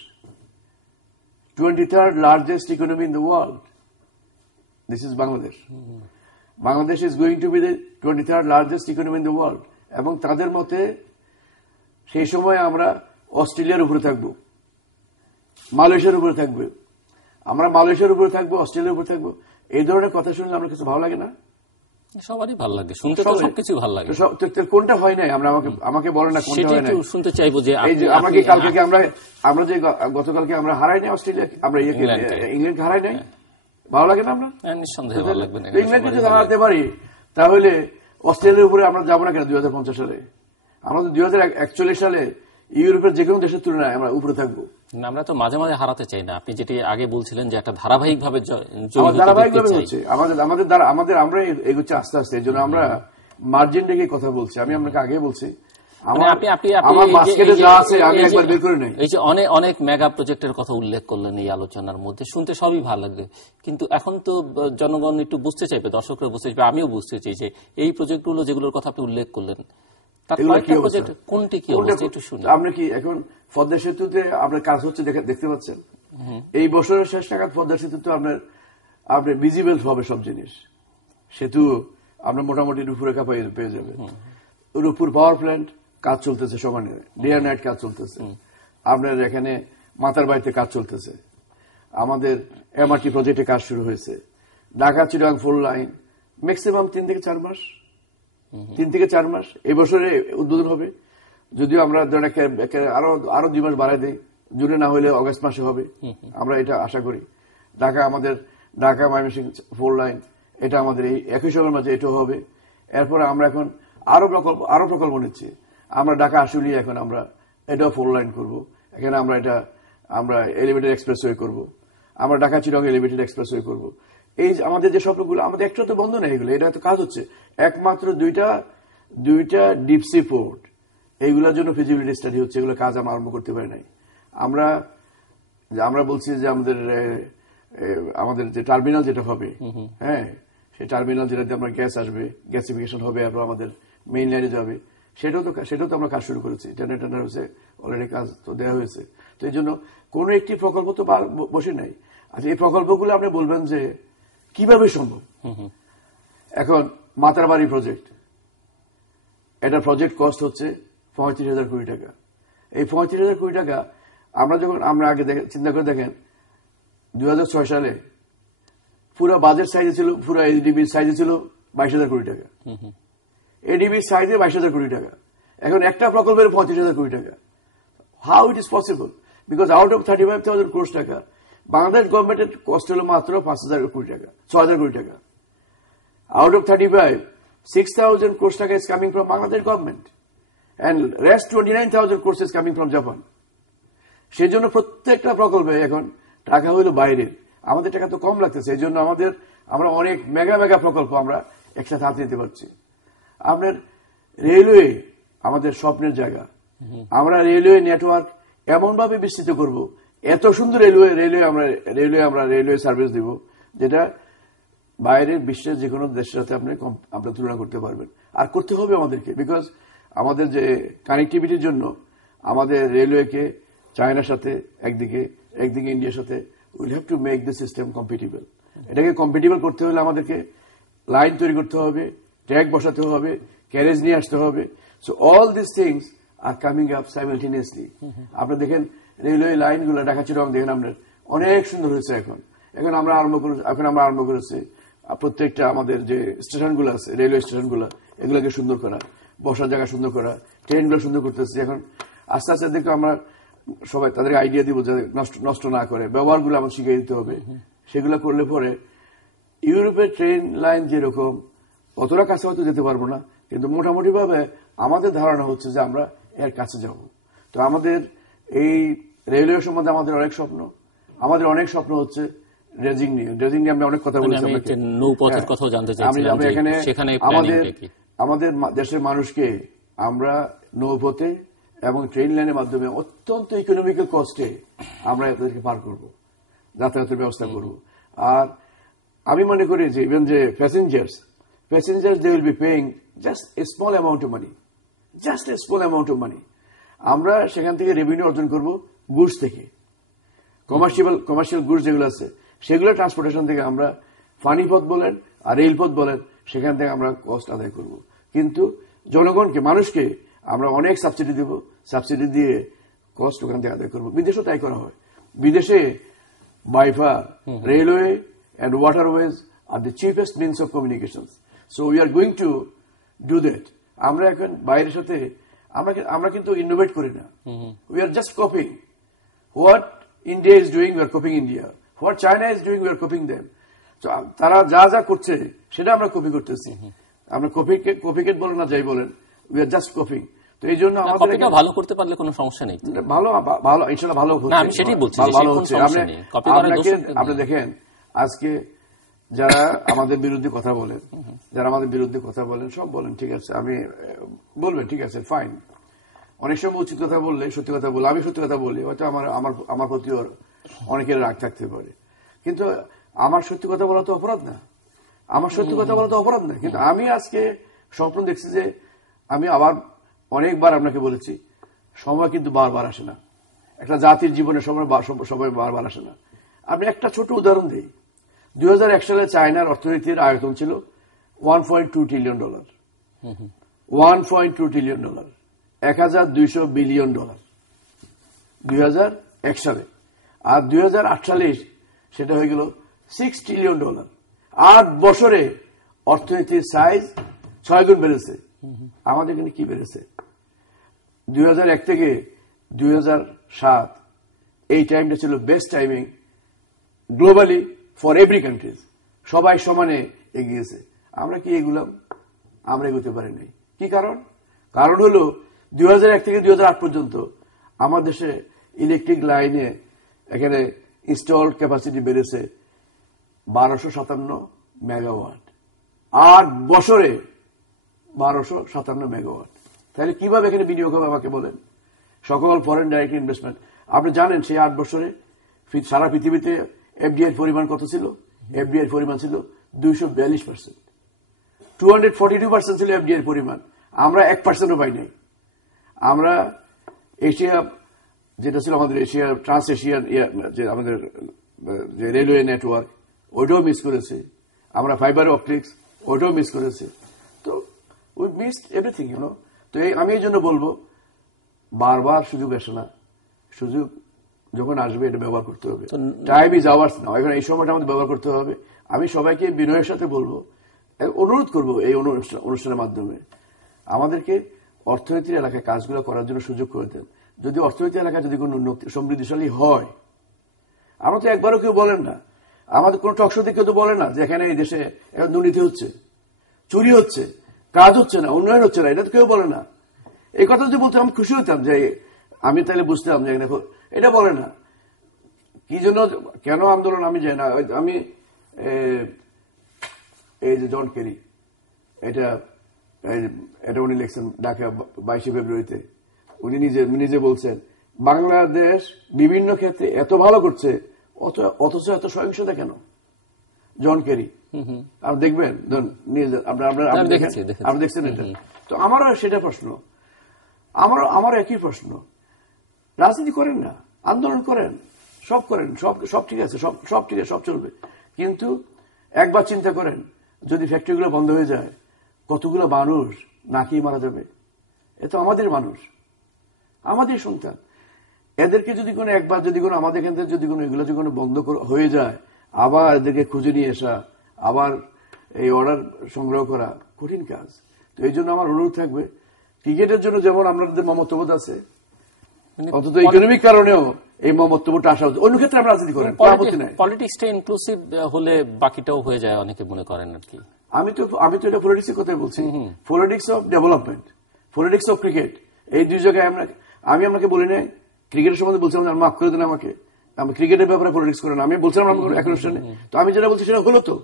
23rd largest economy in the world. This is Bangladesh. Bangladesh is going to be the 23rd largest economy in the world. এবং তাদের মতে সেই সময় আমরা অস্ট্রেলিয়ার উপরে থাকবো, মালয়েশিয়ার উপরে থাকবো, আমরা মালয়েশিয়ার উপরে থাকবো, অস্ট্রেলিয়ার উপরে থাকবো। এই ধরনের কথা শুনলে আমার কিছু ভালো লাগে না? সবারই ভালো লাগে, শুনতে তো সবকিছু ভালো লাগে। কোনটা হয় নাই? আমাকে বলেন না কোনটা হয় নাই। শুনতে চাইবো যে আমরা কি কালকে আমরা যে গতকালকে আমরা হারাই নাই অস্ট্রেলিয়া, আমরা ইংল্যান্ডকে হারাই নাই, ভালো লাগে না? আমরা নিঃসন্দেহে ভালো লাগবে না। ইংল্যান্ডকে যদি হারাতে পারি তাহলে অস্ট্রেলিয়ার উপরে আমরা যাবো না কেন 2050 সালে? আমরা তো 2041 সালে ইউরোপের যে কোনো দেশের তুলনায় আমরা উপরে থাকবো। আমরা তো মাঝে মাঝে হারাতে চাই না। আপনি যেটি আগে বলছিলেন যে একটা ধারাবাহিকভাবে হচ্ছে আমাদের আমরা এগোচ্ছি আস্তে আস্তে। এই জন্য আমরা মার্জিন রেখে কথা বলছি। আমি আপনাকে আগে বলছি এই যে অনেক মেগা প্রজেক্টের কথা উল্লেখ করলেন এই আলোচনার মধ্যে, শুনতে সবই ভালো লাগবে, কিন্তু এখন তো জনগণ একটু বুঝতে চাইবে, দর্শকরা বুঝতে চাইবে, আমিও বুঝতে চাই যে এই প্রজেক্টগুলো যেগুলোর কথা আপনি উল্লেখ করলেন কোনটি কি অবস্থা একটু শুনি। আপনি কি এখন পদ্মা সেতুতে আপনার কাজ হচ্ছে দেখতে পাচ্ছেন? এই বছরের শেষ নাগাদ পদ্মা সেতুতে আপনার ভিজিবল হবে সব জিনিস। সেতু আপনার মোটামুটি রূপরেখা পেয়ে যাবে। রূপপুর পাওয়ার প্ল্যান্ট কাজ চলতেছে সমানে, ডে আর নাইট কাজ চলতেছে। আপনার এখানে মাতার বাড়িতে কাজ চলতেছে। আমাদের এমআরটি প্রজেক্টে কাজ শুরু হয়েছে। ঢাকা চিটাগাং 4 লাইন ম্যাক্সিমাম 3 থেকে 4 মাস এই বছরে উদ্বোধন হবে। যদিও আমরা আরো 2 মাস বাড়াই দিই, জুনে না হলে অগস্ট মাসে হবে, আমরা এটা আশা করি। ঢাকা ময়মনসিংহ 4 লাইন, এটা আমাদের এই একই সময়ের মাঝে এটাও হবে। এরপর আমরা এখন আরো প্রকল্প নিচ্ছি। আমরা ঢাকা আশুলিয়া এখন আমরা এটাও 4 লাইন করবো। এখানে আমরা এলিভেটেড এক্সপ্রেসওয়ে করবো। আমরা ঢাকা চিটাগাং এলিভেটেড এক্সপ্রেসওয়ে করবো। এই আমাদের যে স্বপ্নগুলো, আমাদের একটা তো বন্ধ নেই, এগুলো এটা তো কাজ হচ্ছে। একমাত্র দুইটা ডিপসি পোর্ট, এইগুলোর জন্য ফিজিবিলিটি স্টাডি হচ্ছে, এগুলো কাজ আমরা আরম্ভ করতে পারি নাই। আমরা বলছি যে আমাদের যে টার্মিনাল যেটা হবে, হ্যাঁ, সেই টার্মিনাল যেটাতে আমরা গ্যাস আসবে, গ্যাসিফিকেশন হবে, এরপর আমাদের মেইন লাইনে যাবে, সেটাও তো আমরা কাজ শুরু করেছি। টেন্ডার হয়েছে, অলরেডি কাজ তো দেওয়া হয়েছে। তো এই জন্য কোন একটি প্রকল্প তো বসে নাই। আচ্ছা, এই প্রকল্পগুলো আপনি বলবেন যে কিভাবে সম্ভব? এখন মাতারবাড়ি প্রজেক্ট, এটা প্রজেক্ট কস্ট হচ্ছে 35,000 কোটি টাকা। এই 35,000 কোটি টাকা আমরা আগে চিন্তা করে দেখেন, 2006 সালে পুরো বাজেট সাইজে ছিল, পুরো এডিবির সাইজে ছিল 22,000 কোটি টাকা। এডিবির সাইজে 22,000 কোটি টাকা, এখন একটা প্রকল্পের 35,000 কোটি টাকা। How it is possible? Because out of 35,000 কোটি টাকা বাংলাদেশ গভর্নমেন্টের কস্ট হলো মাত্র 5,000 কোটি টাকা, 6,000 কোটি টাকা। Out of 35, 6,000 crores taka is coming from Bangladesh government, and rest 29,000 crores is coming from Japan. সেই জন্য প্রত্যেকটা প্রকল্পে এখন টাকা হইল বাইরের, আমাদের টাকা তো কম লাগতেছে। এই জন্য আমরা অনেক মেগা মেগা প্রকল্প আমরা একসাথে হাতে নিতে পারছি। আপনার রেলওয়ে আমাদের স্বপ্নের জায়গা, আমরা রেলওয়ে নেটওয়ার্ক এমন ভাবে বিস্তৃত করব, এত সুন্দর রেলওয়ে সার্ভিস দিব যেটা বাইরের বিশ্বের যে কোনো দেশের সাথে আপনি তুলনা করতে পারবেন। আর করতে হবে আমাদেরকে, বিকজ আমাদের যে কানেক্টিভিটির জন্য আমাদের রেলওয়েকে চায়নার সাথে একদিকে ইন্ডিয়ার সাথে will have to make the system compatible. এটাকে কম্পিটিবল করতে হলে আমাদেরকে লাইন তৈরি করতে হবে, ট্র্যাক বসাতে হবে, ক্যারেজ নিয়ে আসতে হবে। So all this things are coming up simultaneously. আপনি দেখেন রেলওয়ে লাইনগুলো ঢাকা চিটাগং দেখেন আপনার অনেক সুন্দর হয়েছে। এখন আমরা আরম্ভ করেছি প্রত্যেকটা আমাদের যে স্টেশনগুলো আছে, রেলওয়ে স্টেশনগুলো, এগুলোকে সুন্দর করা, বসার জায়গা সুন্দর করা, ট্রেনগুলো সুন্দর করতেছি। এখন আস্তে আস্তে দেখে আমরা সবাই তাদের আইডিয়া দিব যে নষ্ট না করে, ব্যবহারগুলো আমাদের শিখিয়ে দিতে হবে। সেগুলো করলে পরে ইউরোপের ট্রেন লাইন যেরকম অতটা কাছে হয়তো যেতে পারবো না, কিন্তু মোটামুটি ভাবে আমাদের ধারণা হচ্ছে যে আমরা এর কাছে যাব। তো আমাদের এই রেলওয়ে সম্বন্ধে আমাদের অনেক স্বপ্ন হচ্ছে ড্রেজিং নিয়ে আমরা অনেক কথা বলেছি। নৌপথের কথাও জানতে চাইছিলাম, সেখানে আমাদের দেশের মানুষকে আমরা নৌপথে এবং ট্রেন লাইনের মাধ্যমে অত্যন্ত ইকোনমিক্যাল কস্টে আমরা এদেরকে পার করব, যাতায়াতের ব্যবস্থা করব। আর আমি মনে করি যে ইভেন যে passengers they will be paying just a small amount of money. আমরা সেখান থেকে রেভিনিউ অর্জন করব গুডস থেকে, কমার্শিয়াল গুডস যেগুলো আছে সেগুলো ট্রান্সপোর্টেশন থেকে আমরা পানি পথ বলেন আর রেলপথ বলেন, সেখান থেকে আমরা কস্ট আদায় করব। কিন্তু জনগণকে, মানুষকে আমরা অনেক সাবসিডি দেব, সাবসিডি দিয়ে কস্ট ওখান থেকে আদায় করব। বিদেশেও তাই করা হয়। বিদেশে by far railway and waterways are the cheapest means of communication. So we are going to do that. আমরা এখন বাইরের সাথে আমরা কিন্তু ইনোভেট করি না, we are just copying what India is doing, we are copying India. What China is doing, we are copying them. তারা যা করছে সেটা আমরা কপি করতেছি। আমরা কপিকেট বলেন না যাই বলেন, উই আর জাস্ট কপিং। তো এই জন্য আমাদের ভালো করতে পারলে কোনো সমস্যা নেই, ভালো ইনশাআল্লাহ ভালো হচ্ছে। আমি সেটাই বলছি, ভালো হচ্ছে। আপনি দেখেন আজকে যারা আমাদের বিরুদ্ধে কথা বলেন, সব বলেন ঠিক আছে, আমি বলবেন ঠিক আছে, ফাইন। অনেক সময় উচিত কথা বললে, সত্যি কথা বললে, আমি সত্যি কথা বলি, হয়তো আমার প্রতিও অনেকের রাগ থাকতে পারে, কিন্তু আমার সত্যি কথা বলা তো অপরাধ না। কিন্তু আমি আজকে স্বপ্ন দেখছি যে আমি আবার অনেকবার আপনাকে বলেছি, সময় কিন্তু বারবার আসে না। একটা জাতির জীবনে সময় বারবার আসে না। আমি একটা ছোট উদাহরণ দিই। 2001 সালে চায়নার অর্থনীতির আয়তন ছিল $1.2 ট্রিলিয়ন, 1,200 বিলিয়ন ডলার 2001 সালে। আর 2008 সালে সেটা হয়ে গেল $6 ট্রিলিয়ন। 8 বছরে অর্থনীতির সাইজ 6 গুণ বেড়েছে। আমাদের কিন্তু কি বেড়েছে? 2001 থেকে 2007 এই টাইমটা ছিল best timing globally for every countries. সবাই সমানে এগিয়েছে। আমরা কি এগুলাম? আমরা এগোতে পারি নাই। কি কারণ? কারণ হলো 2001 থেকে 2008 পর্যন্ত আমার দেশে ইলেকট্রিক লাইনে এখানে ইনস্টলড ক্যাপাসিটি বেড়েছে 1257 মেগাওয়াট। 8 বছরে 1257 মেগাওয়াট। তাহলে কিভাবে এখানে বিনিয়োগ হবে আমাকে বলেন? সকল ফরেন ডাইরেক্ট ইনভেস্টমেন্ট। আপনি জানেন সেই 8 বছরে সারা পৃথিবীতে এফডিআই পরিমাণ কত ছিল? এফডিআই পরিমাণ ছিল 242%। 242% ছিল এফডিআই পরিমাণ। আমরা 1%ও পাই নাই। আমরা এশিয়া, যেটা ছিল আমাদের এশিয়া, ট্রান্স এশিয়ান যে আমাদের যে রেলওয়ে নেটওয়ার্ক, ওইটাও মিস করেছে। আমরা ফাইবার অপটিক্স, ওইটাও মিস করেছে। তো উই মিসড এভরিথিং, তো আমি এই জন্য বলবো, বারবার সুযোগ আসে না। সুযোগ যখন আসবে এটা ব্যবহার করতে হবে। টাইম ইজ আওয়ার্স নাও। এখন এই সময়টা আমাদের ব্যবহার করতে হবে। আমি সবাইকে বিনয়ের সাথে বলবো, অনুরোধ করব এই অনুষ্ঠানের মাধ্যমে আমাদেরকে অর্থনীতির এলাকায় কাজগুলো করার জন্য সুযোগ করে দেন। যদি অর্থনীতি এলাকায় যদি কোনো সমৃদ্ধিশালী হয়, আমরা তো একবারও কেউ বলেন না, আমাদের কোন টকশোতে কেউ তো বলে না যে এখানে এই দেশে দুর্নীতি হচ্ছে, চুরি হচ্ছে, কাজ হচ্ছে না, উন্নয়ন হচ্ছে না, এটা তো কেউ বলে না। এই কথা যদি বলতে আমি খুশি হতাম, যে আমি তাহলে বুঝতাম যে দেখো এটা বলে না কি জন্য, কেন আন্দোলন আমি যাই না। আমি এই যে জন কেরি এটা উনি লিখছেন ঢাকা 22 ফেব্রুয়ারিতে, উনি নিজে বলছেন বাংলাদেশ বিভিন্ন ক্ষেত্রে এত ভালো করছে অথচ এত সহিংসতা কেন। জন কেরি আপনি দেখবেন, আপনি দেখছেন এটা। তো আমারও সেটা প্রশ্ন, আমার একই প্রশ্ন, রাজনীতি করেন না, আন্দোলন করেন, সব করেন, সব ঠিক আছে, সব ঠিক আছে, সব চলবে, কিন্তু একবার চিন্তা করেন যদি ফ্যাক্টরিগুলো বন্ধ হয়ে যায় কতগুলো মানুষ নাকি মারা যাবে। এ তো আমাদের মানুষ, আমাদের সন্তান, এদেরকে যদি কোনো একবার যদি কোনো আমাদের এখান থেকে যদি কোনো এগুলো যদি কোনো বন্ধ হয়ে যায়, আবার এদেরকে খুঁজে নিয়ে আসা, আবার এই অর্ডার সংগ্রহ করা কঠিন কাজ। তো এই জন্য আমার অনুরোধ থাকবে, ক্রিকেটের জন্য যেমন আমাদের মমত্ববোধ আছে, অন্তত ইকোনমিক কারণেও এই মমত্ববোধটা আসা উচিত। অন্য ক্ষেত্রে আমরা রাজনীতি করেন, পলিটিক্সটা ইনক্লুসিভ হলে বাকিটাও হয়ে যায় অনেকে মনে করেন আর কি। আমি তো এটা পলিটিক্সের কথাই বলছি, politics of development, politics of cricket, এই দুই জায়গায় আমি আপনাকে বলি নাই ক্রিকেটের সম্বন্ধে বলছিলাম, মাফ করে দেন আমাকে, আমি ক্রিকেটের ব্যাপারে পলিটিক্স করেন, আমি বলছিলাম এক অনুষ্ঠানে, তো আমি যেটা বলছি সেটা হলো, তো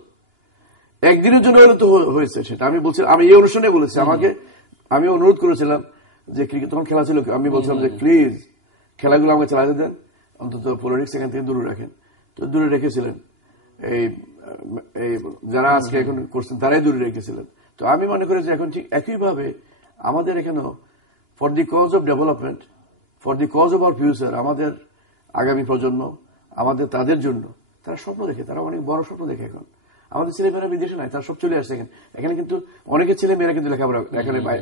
একদিনের জন্য হলো তো হয়েছে সেটা আমি বলছি, আমি এই অনুষ্ঠানে বলেছি, আমি অনুরোধ করেছিলাম যে ক্রিকেট তখন খেলা ছিল, আমি বলছিলাম যে প্লিজ খেলাগুলো আমাকে চালাতে দেন, অন্তত পলিটিক্স এখান থেকে দূরে রাখেন। তো দূরে রেখেছিলেন, এই যারা আজকে এখন করছেন তারাই দূরে রেখেছিলেন। তো আমি মনে করি যে এখন ঠিক একইভাবে আমাদের এখানেও for the cause of development, for the cause of our future, আমাদের আগামী প্রজন্ম, আমাদের তাদের জন্য তারা স্বপ্ন দেখে, তারা অনেক বড় স্বপ্ন দেখে। এখন আমাদের ছেলেমেয়েরা বিদেশে নাই, তারা সব চলে আসছে এখানে কিন্তু অনেকের ছেলেমেয়েরা কিন্তু লেখাপড়া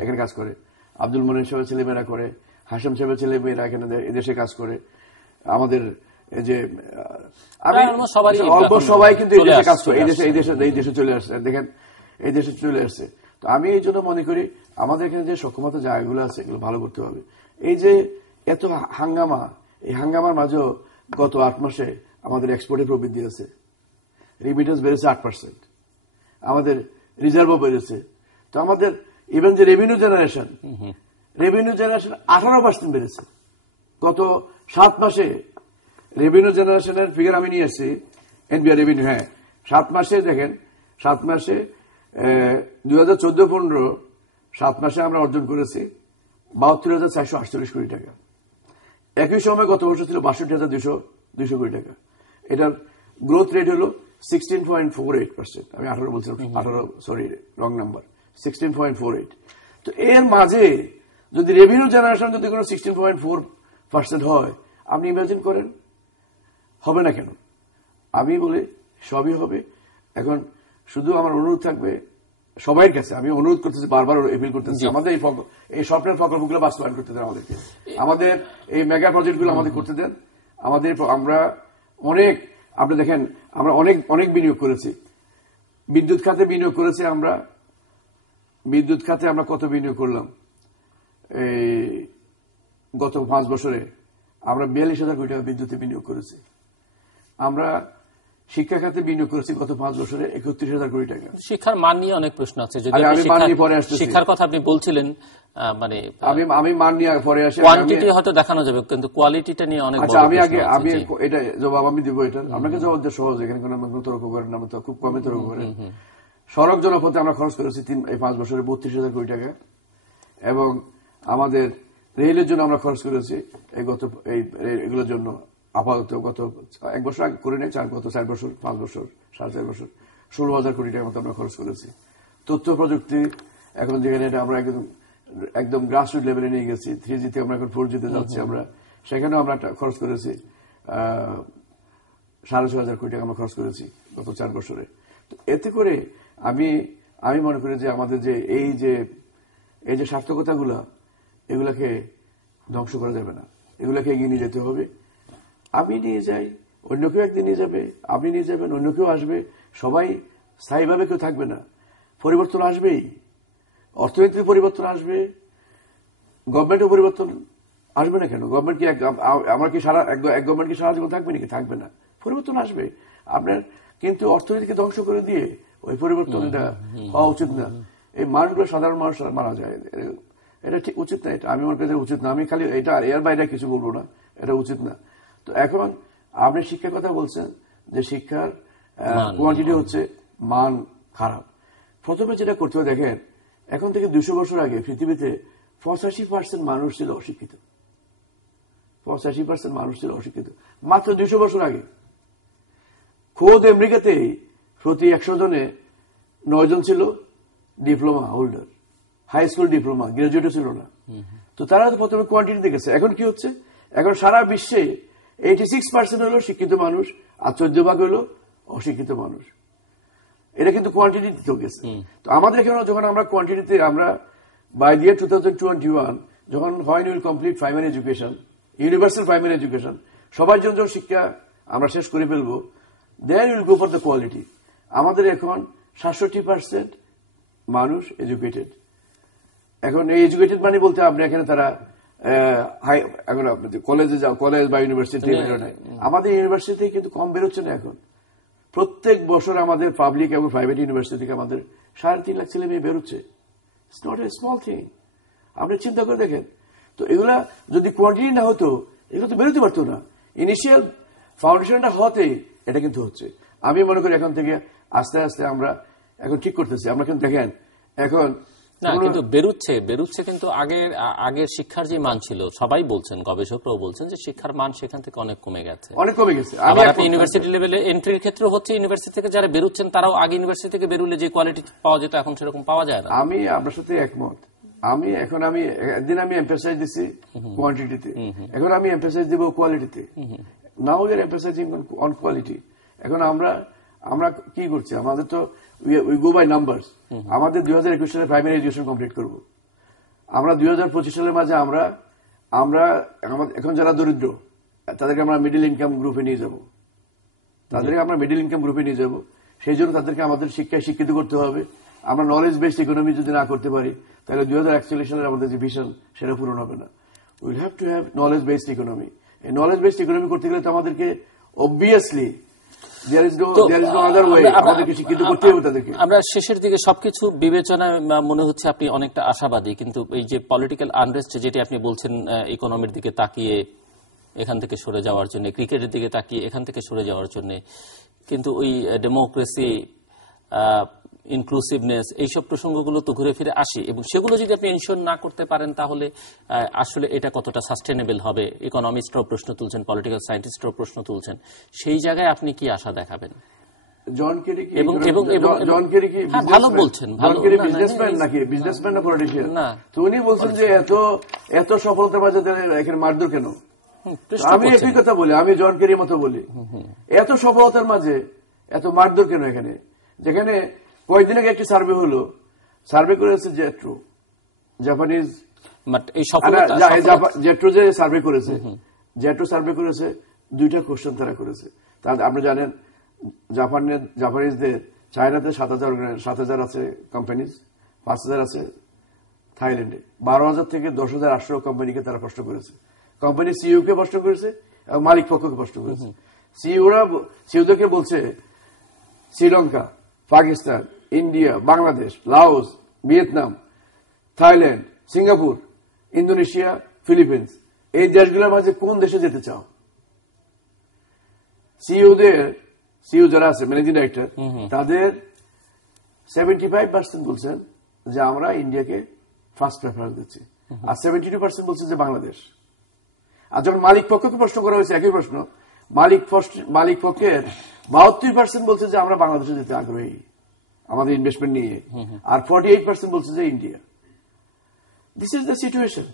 এখানে কাজ করে, আব্দুল মনির সাহেবের ছেলেমেয়েরা করে, হাসেম সাহেবের ছেলেমেয়েরা এখানে এদেশে কাজ করে, আমাদের যে অল্প সবাই কিন্তু এই দেশে কাজ করে, এই দেশে চলে আসছে, দেখেন এই দেশে চলে আসছে। তো আমি এই জন্য মনে করি আমাদের এখানে যে সক্ষমতা জায়গাগুলো আছে এগুলো ভালো করতে হবে। এই যে এত হাঙ্গামা, এই হাঙ্গামার মাঝেও গত 8 মাসে আমাদের এক্সপোর্টে প্রবৃদ্ধি আছে, রিমিটেন্স বেড়েছে 8%, আমাদের রিজার্ভও বেড়েছে। তো আমাদের ইভেন যে রেভিনিউ জেনারেশন 18% বেড়েছে গত 7 মাসে। রেভিনিউ জেনারেশনের ফিগার আমি নিয়ে এসেছি, এনবিআর রেভিনিউ, হ্যাঁ 7 মাসে দেখেন, 7 মাসে 2014-15 7 মাসে আমরা অর্জন করেছি 72,448 কোটি টাকা। একই সময় গত বছর ছিল 62,200 কোটি টাকা। এটার গ্রোথ রেট হলো 16.48%। আমি 18 বলছিলাম, 18 সরি রং নাম্বার, 16.48। তো এর মাঝে যদি রেভিনিউ জেনারেশন যদি কোনো 16.4% হয়, আপনি ইমাজিন করেন হবে না কেন? আমি বলি সবই হবে। এখন শুধু আমার অনুরোধ থাকবে সবাই কাছে, আমি অনুরোধ করতেছি, বারবার এপিল করতেছি, আমাদের এই স্বপ্নের প্রকল্পগুলো বাস্তবায়ন করতে দেন আমাদেরকে, আমাদের এই মেগা প্রজেক্টগুলো আমাদের করতে দেন। আমরা অনেক, আপনি দেখেন আমরা অনেক বিনিয়োগ করেছি, বিদ্যুৎ খাতে বিনিয়োগ করেছি, আমরা বিদ্যুৎ খাতে আমরা কত বিনিয়োগ করলাম এই গত 5 বছরে, আমরা 42,000 কোটি টাকা বিদ্যুতে বিনিয়োগ করেছি। আমরা শিক্ষা খাতে বিনিয়োগ করেছি গত 5 বছরে 31,000 কোটি টাকা। শিক্ষার মান নিয়ে অনেক প্রশ্ন আছে, যদি শিক্ষার কথা আপনি বলছিলেন, মানে আমি মান নিয়ে পরে আসি, কোয়ান্টিটি হয়তো দেখানো যাবে কিন্তু কোয়ালিটিটা নিয়ে অনেক বড়। আমি এটা জবাব আমি দিব, এটা আপনাকে জবাব দেওয়া সহজ, এখানে কোনো তর্ক করেন না, তো খুব কমই তর্ক করেন। সড়ক জনপথে আমরা খরচ করেছি এই 5 বছরে 32,000 কোটি টাকা, এবং আমাদের রেলের জন্য আমরা খরচ করেছি এগুলোর জন্য আপাতত গত 1 বছর আগে করে নেই, গত 4 বছর 5 বছর 4.5 বছর 16,000 কোটি টাকার মতো আমরা খরচ করেছি। তথ্য প্রযুক্তি এখন যেখানে এটা আমরা একদম গ্রাসরুট লেভেলে নিয়ে গেছি, 3G থেকে আমরা এখন 4G তে যাচ্ছি, আমরা সেখানেও আমরা খরচ করেছি 6,500 কোটি টাকা আমরা খরচ করেছি গত 4 বছরে। তো এতে করে আমি মনে করি যে আমাদের যে এই যে সার্থকতাগুলা, এগুলাকে ধ্বংস করা যাবে না, এগুলাকে এগিয়ে নিয়ে যেতে হবে। আমি নিয়ে যাই, অন্য কেউ একদিন নিয়ে যাবে, আপনি নিয়ে যাবেন, অন্য কেউ আসবে, সবাই স্থায়ীভাবে কেউ থাকবে না, পরিবর্তন আসবেই, অর্থনীতির পরিবর্তন আসবে, গভর্নমেন্টের পরিবর্তন আসবে না কেন? গভর্নমেন্ট কি আমরা কি এক গভর্নমেন্ট কি সারা জীবন থাকবে নাকি? থাকবে না, পরিবর্তন আসবে আপনার। কিন্তু অর্থনীতিকে ধ্বংস করে দিয়ে ওই পরিবর্তনটা হওয়া উচিত না। এই মানুষগুলো, সাধারণ মানুষ মারা যায়, এটা ঠিক উচিত না। এটা আমি মনে করি উচিত না। আমি খালি এটা এর বাইরে কিছু বলবো না, এটা উচিত না। তো এখন আপনি শিক্ষার কথা বলছেন যে শিক্ষার কোয়ান্টিটি হচ্ছে, মান খারাপ। প্রথমে যেটা করতে হবে দেখেন, এখন থেকে 200 বছর আগে পৃথিবীতে 85% মানুষ ছিল অশিক্ষিত। 85% মানুষ ছিল অশিক্ষিত মাত্র 200 বছর আগে। খোদ আমেরিকাতে প্রতি 100 জনে 9 জন ছিল diploma holder, high school diploma, গ্রাজুয়েটও ছিল না। তো তারা তো প্রথমে কোয়ান্টিটি দেখেছে। এখন কি হচ্ছে, এখন সারা বিশ্বে 86% হলো শিক্ষিত মানুষ আর 14 ভাগ হলো অশিক্ষিত মানুষ। এটা কিন্তু কোয়ান্টিটি গেছে। তো আমাদের এখানে যখন আমরা কোয়ান্টিটিতে, আমরা বাই দি ইয়ার 2021 যখন when will complete primary education, universal primary education, সবার জন্য শিক্ষা আমরা শেষ করে ফেলবো, then will go for the quality. আমাদের এখন 67% মানুষ এডুকেটেড। এখন এই এডুকেটেড মানে বলতে আপনি এখানে তারা এখন কলেজে যাও, কলেজ বা ইউনিভার্সিটি বেরো নাই। আমাদের ইউনিভার্সিটি কিন্তু কম বেরোচ্ছে না এখন। প্রত্যেক বছর আমাদের পাবলিক এবং প্রাইভেট ইউনিভার্সিটি থেকে আমাদের 3.5 লাখ ছেলে মেয়ে বেরোচ্ছে। It's not a small thing, আপনি চিন্তা করে দেখেন। তো এগুলা যদি কোয়ান্টিটি না হতো, এগুলো তো বেরোতে পারতো না। ইনিশিয়াল ফাউন্ডেশনটা হতে এটা কিন্তু হচ্ছে। আমি মনে করি এখন থেকে আস্তে আস্তে আমরা এখন ঠিক করতেছি। আমরা কিন্তু দেখেন এখন না, কিন্তু বেরুচ্ছে কিন্তু আগের শিক্ষার যে মান ছিল, সবাই বলছেন, গবেষকরাও বলছেন যে শিক্ষার মান সেখান থেকে অনেক কমে গেছে, অনেক কমে গেছে। আবার আপনি ইউনিভার্সিটি লেভেলে এন্ট্রির ক্ষেত্রে হচ্ছে, ইউনিভার্সিটি থেকে যারা বেরোচ্ছেন তারাও আগে ইউনিভার্সিটি থেকে বেরোলে যে কোয়ালিটি পাওয়া যেত এখন সেরকম পাওয়া যায় না। আমি আপনার সাথে একমত। একদিন আমি এমফাসাইজ দিচ্ছি কোয়ান্টিটিতে, এখন আমি এমফাসাইজ দিব কোয়ালিটিতে। Now we are emphasising on quality. এখন আমরা কি করছি, আমাদের তো উই গো বাই নাম্বারস। আমাদের 2021 সালে প্রাইমারি এডুকেশন কমপ্লিট করব। আমরা 2025 সালের মাঝে আমরা এখন যারা দরিদ্র তাদেরকে আমরা মিডল ইনকাম গ্রুপে নিয়ে যাব। সেই জন্য তাদেরকে আমাদের শিক্ষায় শিক্ষিত করতে হবে। আমরা নলেজ বেসড ইকোনমি যদি না করতে পারি, তাহলে 2041 সালের আমাদের যে ভিশন সেটা পূরণ হবে না। Will have to have knowledge based economy. এই নলেজ বেসড ইকোনমি করতে গেলে তো আমাদেরকে অবভিয়াসলি আমরা শেষের দিকে সবকিছু বিবেচনায় মনে হচ্ছে আপনি অনেকটা আশাবাদী, কিন্তু এই যে পলিটিক্যাল আনরেস্ট যেটি আপনি বলছেন, ইকোনমির দিকে তাকিয়ে এখান থেকে সরে যাওয়ার জন্য, ক্রিকেটের দিকে তাকিয়ে এখান থেকে সরে যাওয়ার জন্য, কিন্তু ওই ডেমোক্রেসি, ইনক্লুসিভনেস, এইসব প্রসঙ্গগুলো তো ঘুরে ফিরে আসে, এবং সেগুলো যদি আপনি এনশিওর না করতে পারেন তাহলে আসলে এটা কতটা সাস্টেনেবল হবে? ইকোনমিস্টরাও প্রশ্ন তুলছেন, পলিটিক্যাল সায়েন্টিস্টরাও প্রশ্ন তুলছেন। সেই জায়গায় আপনি কি আশা দেখাবেন? জন কেরি কি ভালো বলছেন, জন কেরি বিজনেসম্যান নাকি বিজনেসম্যান না পলিটিশিয়ান? না, তো উনি বলছেন যে এত সফলতার মাঝে এখানে মারধর কেন? আমি একই কথা বলি, আমি জন কেরির মতো বলি, এত সফলতার মাঝে এত মারধর কেন এখানে? যেখানে কয়েকদিন আগে একটি সার্ভে করেছে জেট্রো, জাপানিজ জেট্রো যে সার্ভে করেছে, দুইটা কোশ্চেন তারা করেছে। আপনি জানেন জাপানিজদের চায়নাতে 7,000 আছে কোম্পানিজ, 5,000 আছে থাইল্যান্ডে, 12,000 থেকে 10,000 800 কোম্পানিকে তারা প্রশ্ন করেছে। কোম্পানি সিইও কে প্রশ্ন করেছে এবং মালিক পক্ষকে প্রশ্ন করেছে। সিইওদেরকে বলছে Sri Lanka, Pakistan, India, Bangladesh, Laos, Vietnam, Thailand, Singapore, Indonesia, Philippines, এই দেশগুলোর মাঝে কোন দেশে যেতে চাও? সিইও যারা আছে, ম্যানেজিং ডাইরেক্টর, তাদের 75% বলছেন যে আমরা ইন্ডিয়াকে ফার্স্ট প্রেফারেন্স দিচ্ছি, আর 72% বলছেন যে বাংলাদেশ। আর যখন মালিক পক্ষকে প্রশ্ন করা হয়েছে একই প্রশ্ন, মালিক পক্ষের 72% বলছে যে আমরা বাংলাদেশে যেতে আগ্রহী আমাদের ইনভেস্টমেন্ট নিয়ে, আর 48% বলছে যে India. This is the situation,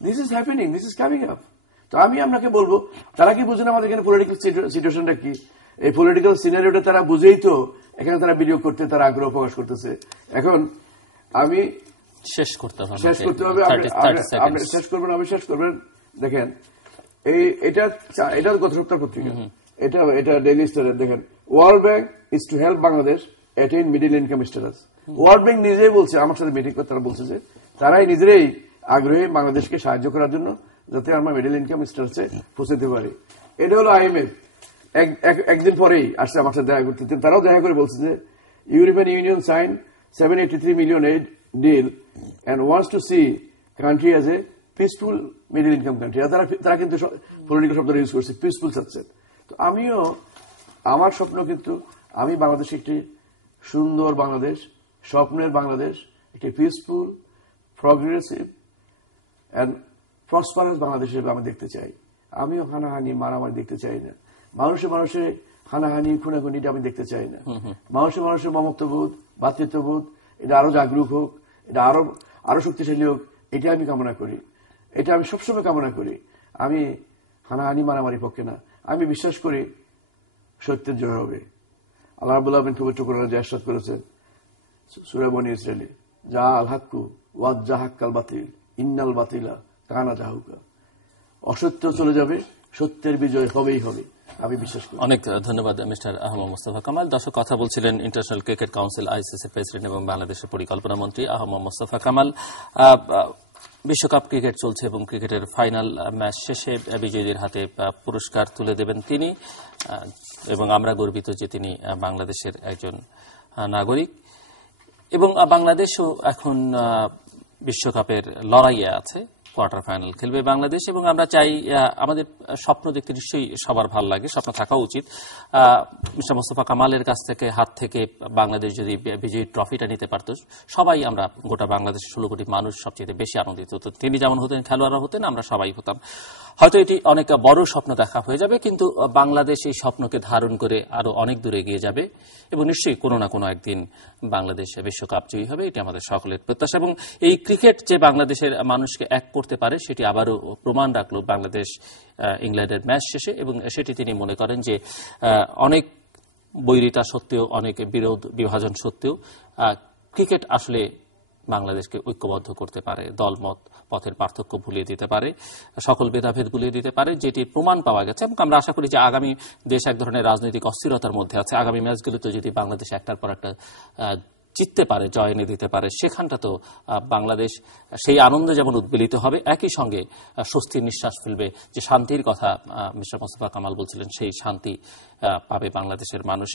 this is happening, this is coming up. তো আমি আপনাকে বলবো, তারা কি বুঝেন আমাদের এখানে পলিটিক্যাল সিচুয়েশনটা কি? এই পলিটিক্যাল সিনারিওটা তারা বুঝেই তো এখানে তারা বিনিয়োগ করতে তারা আগ্রহ প্রকাশ করতেছে। এখন আমি শেষ করতে হবে, আপনি শেষ করবেন। দেখেন এটা গত সপ্তাহ পত্রিকা, এটা ডেইলি স্টারের। দেখেন, world bank is to help Bangladesh attain middle income status. World bank নিজেই বলছে, আমার সাথে মিটিং করে তারা বলছে যে তারাই নিজেরাই আগ্রহী বাংলাদেশকে সাহায্য করার জন্য, যাতে আমরা মিডল ইনকাম স্ট্যাটাসে পৌঁছাতে পারি। এটা হলো IMF একদিন পরেই আসছে আমার সাথে দেখা করতে, তারাও দেখা করে বলছে যে European Union sign 783 million aid deal and wants to see country as a peaceful middle income country. তারা কিন্তু পলিটিক্যাল শব্দ ইউজ করছে, পিসফুল চাচ্ছে। তো আমিও আমার স্বপ্ন কিন্তু আমি বাংলাদেশ একটি সুন্দর বাংলাদেশ, স্বপ্নের বাংলাদেশ, একটি peaceful, progressive and prosperous Bangladesh হিসেবে আমি দেখতে চাই। আমিও হানাহানি মারামারি দেখতে চাই না, মানুষে মানুষে হানাহানি খুনাখুনিটা আমি দেখতে চাই না। মানুষে মানুষের মমত্ববোধ, ভাতৃত্ববোধ এটা আরো জাগরুক হোক, এটা আরো শক্তিশালী হোক, এটা আমি কামনা করি, এটা আমি সবসময় কামনা করি। আমি হানাহানি মারামারি পক্ষে না। আমি বিশ্বাস করি সত্যের জয় হবে। আল্লাহ রাব্বুল আলামিন পবিত্র কোরআনে যে ইরশাদ করেছেন সূরা বনী ইসরাঈলে, যা আল হাক্কু ওয়া জাহাক্কাল বাতিল ইন্নাল বাতিলা কানা জাহুকা, অসত্য চলে যাবে, সত্যের বিজয় হবেই হবে, আমি বিশ্বাস করি। অনেক ধন্যবাদ মিস্টার আহমদ মোস্তফা কামাল। দর্শক, কথা বলছিলেন international cricket council ICC president এবং বাংলাদেশের পরিকল্পনা মন্ত্রী আহমদ মোস্তফা কামাল। বিশ্বকাপ ক্রিকেট চলছে এবং ক্রিকেটের ফাইনাল ম্যাচ শেষে বিজয়ীদের হাতে পুরস্কার তুলে দেবেন তিনি, এবং আমরা গর্বিত যে তিনি বাংলাদেশের একজন নাগরিক। এবং বাংলাদেশও এখন বিশ্বকাপের লড়াইয়ে আছে, কোয়ার্টার ফাইনাল খেলবে বাংলাদেশ। এবং আমরা চাই, আমাদের স্বপ্ন দেখতে নিশ্চয়ই সবার ভালো লাগে, স্বপ্ন থাকা উচিত। মিস্টার মোস্তফা কামালের কাছ থেকে হাত থেকে বাংলাদেশ যদি বিজয়ী ট্রফিটা নিতে পারত, সবাই আমরা, গোটা বাংলাদেশের 16 কোটি মানুষ সবচেয়ে বেশি আনন্দিত হতো। তিনি যেমন হতেন, খেলোয়াড়রা হতেন, আমরা সবাই হতাম। হয়তো এটি অনেক বড় স্বপ্ন দেখা হয়ে যাবে, কিন্তু বাংলাদেশ এই স্বপ্নকে ধারণ করে আরো অনেক দূরে এগিয়ে যাবে এবং নিশ্চয়ই কোনো না কোনো একদিন বাংলাদেশ বিশ্বকাপ জয়ী হবে, এটি আমাদের সকলের প্রত্যাশা। এবং এই ক্রিকেট যে বাংলাদেশের মানুষকে এক করতে পারে, সেটি আবারও প্রমাণ রাখলো বাংলাদেশ ইংল্যান্ডের ম্যাচ শেষে। এবং সেটি তিনি মনে করেন যে অনেক বৈরিতা সত্ত্বেও, অনেক বিরোধ বিভাজন সত্ত্বেও ক্রিকেট আসলে বাংলাদেশকে ঐক্যবদ্ধ করতে পারে, দলমত পথের পার্থক্য ভুলিয়ে দিতে পারে, সকল ভেদাভেদ ভুলিয়ে দিতে পারে, যেটি প্রমাণ পাওয়া গেছে। এবং আমরা আশা করি যে আগামী দেশ এক ধরনের রাজনৈতিক অস্থিরতার মধ্যে আছে, আগামী ম্যাচগুলোতে যদি বাংলাদেশ একটার পর একটা জিততে পারে, জয় এনে দিতে পারে, সেখানটা তো বাংলাদেশ সেই আনন্দে যেমন উদ্বেলিত হবে, একই সঙ্গে স্বস্তির নিঃশ্বাস ফেলবে, যে শান্তির কথা মিস্টার মোস্তফা কামাল বলছিলেন, সেই শান্তি পাবে বাংলাদেশের মানুষ।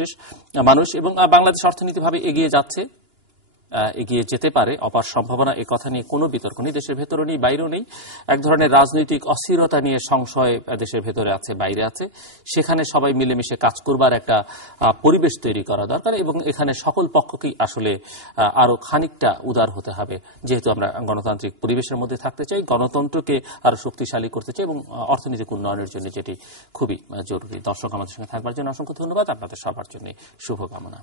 এবং বাংলাদেশ অর্থনীতিভাবে এগিয়ে যাচ্ছে, এগিয়ে যেতে পারে, অপার সম্ভাবনা, এ কথা নিয়ে কোনো বিতর্ক নেই। দেশের ভেতরে নেই, বাইরেও নেই। এক ধরনের রাজনৈতিক অস্থিরতা নিয়ে সংশয় দেশের ভেতরে আছে, বাইরে আছে। সেখানে সবাই মিলেমিশে কাজ করবার একটা পরিবেশ তৈরি করা দরকার, এবং এখানে সকল পক্ষকেই আসলে আরো খানিকটা উদার হতে হবে। যেহেতু আমরা গণতান্ত্রিক পরিবেশের মধ্যে থাকতে চাই, গণতন্ত্রকে আরো শক্তিশালী করতে চাই, এবং অর্থনৈতিক উন্নয়নের জন্য যেটি খুবই জরুরি। দর্শক, আমাদের সঙ্গে থাকবার জন্য অসংখ্য ধন্যবাদ। আপনাদের সবার জন্য শুভকামনা।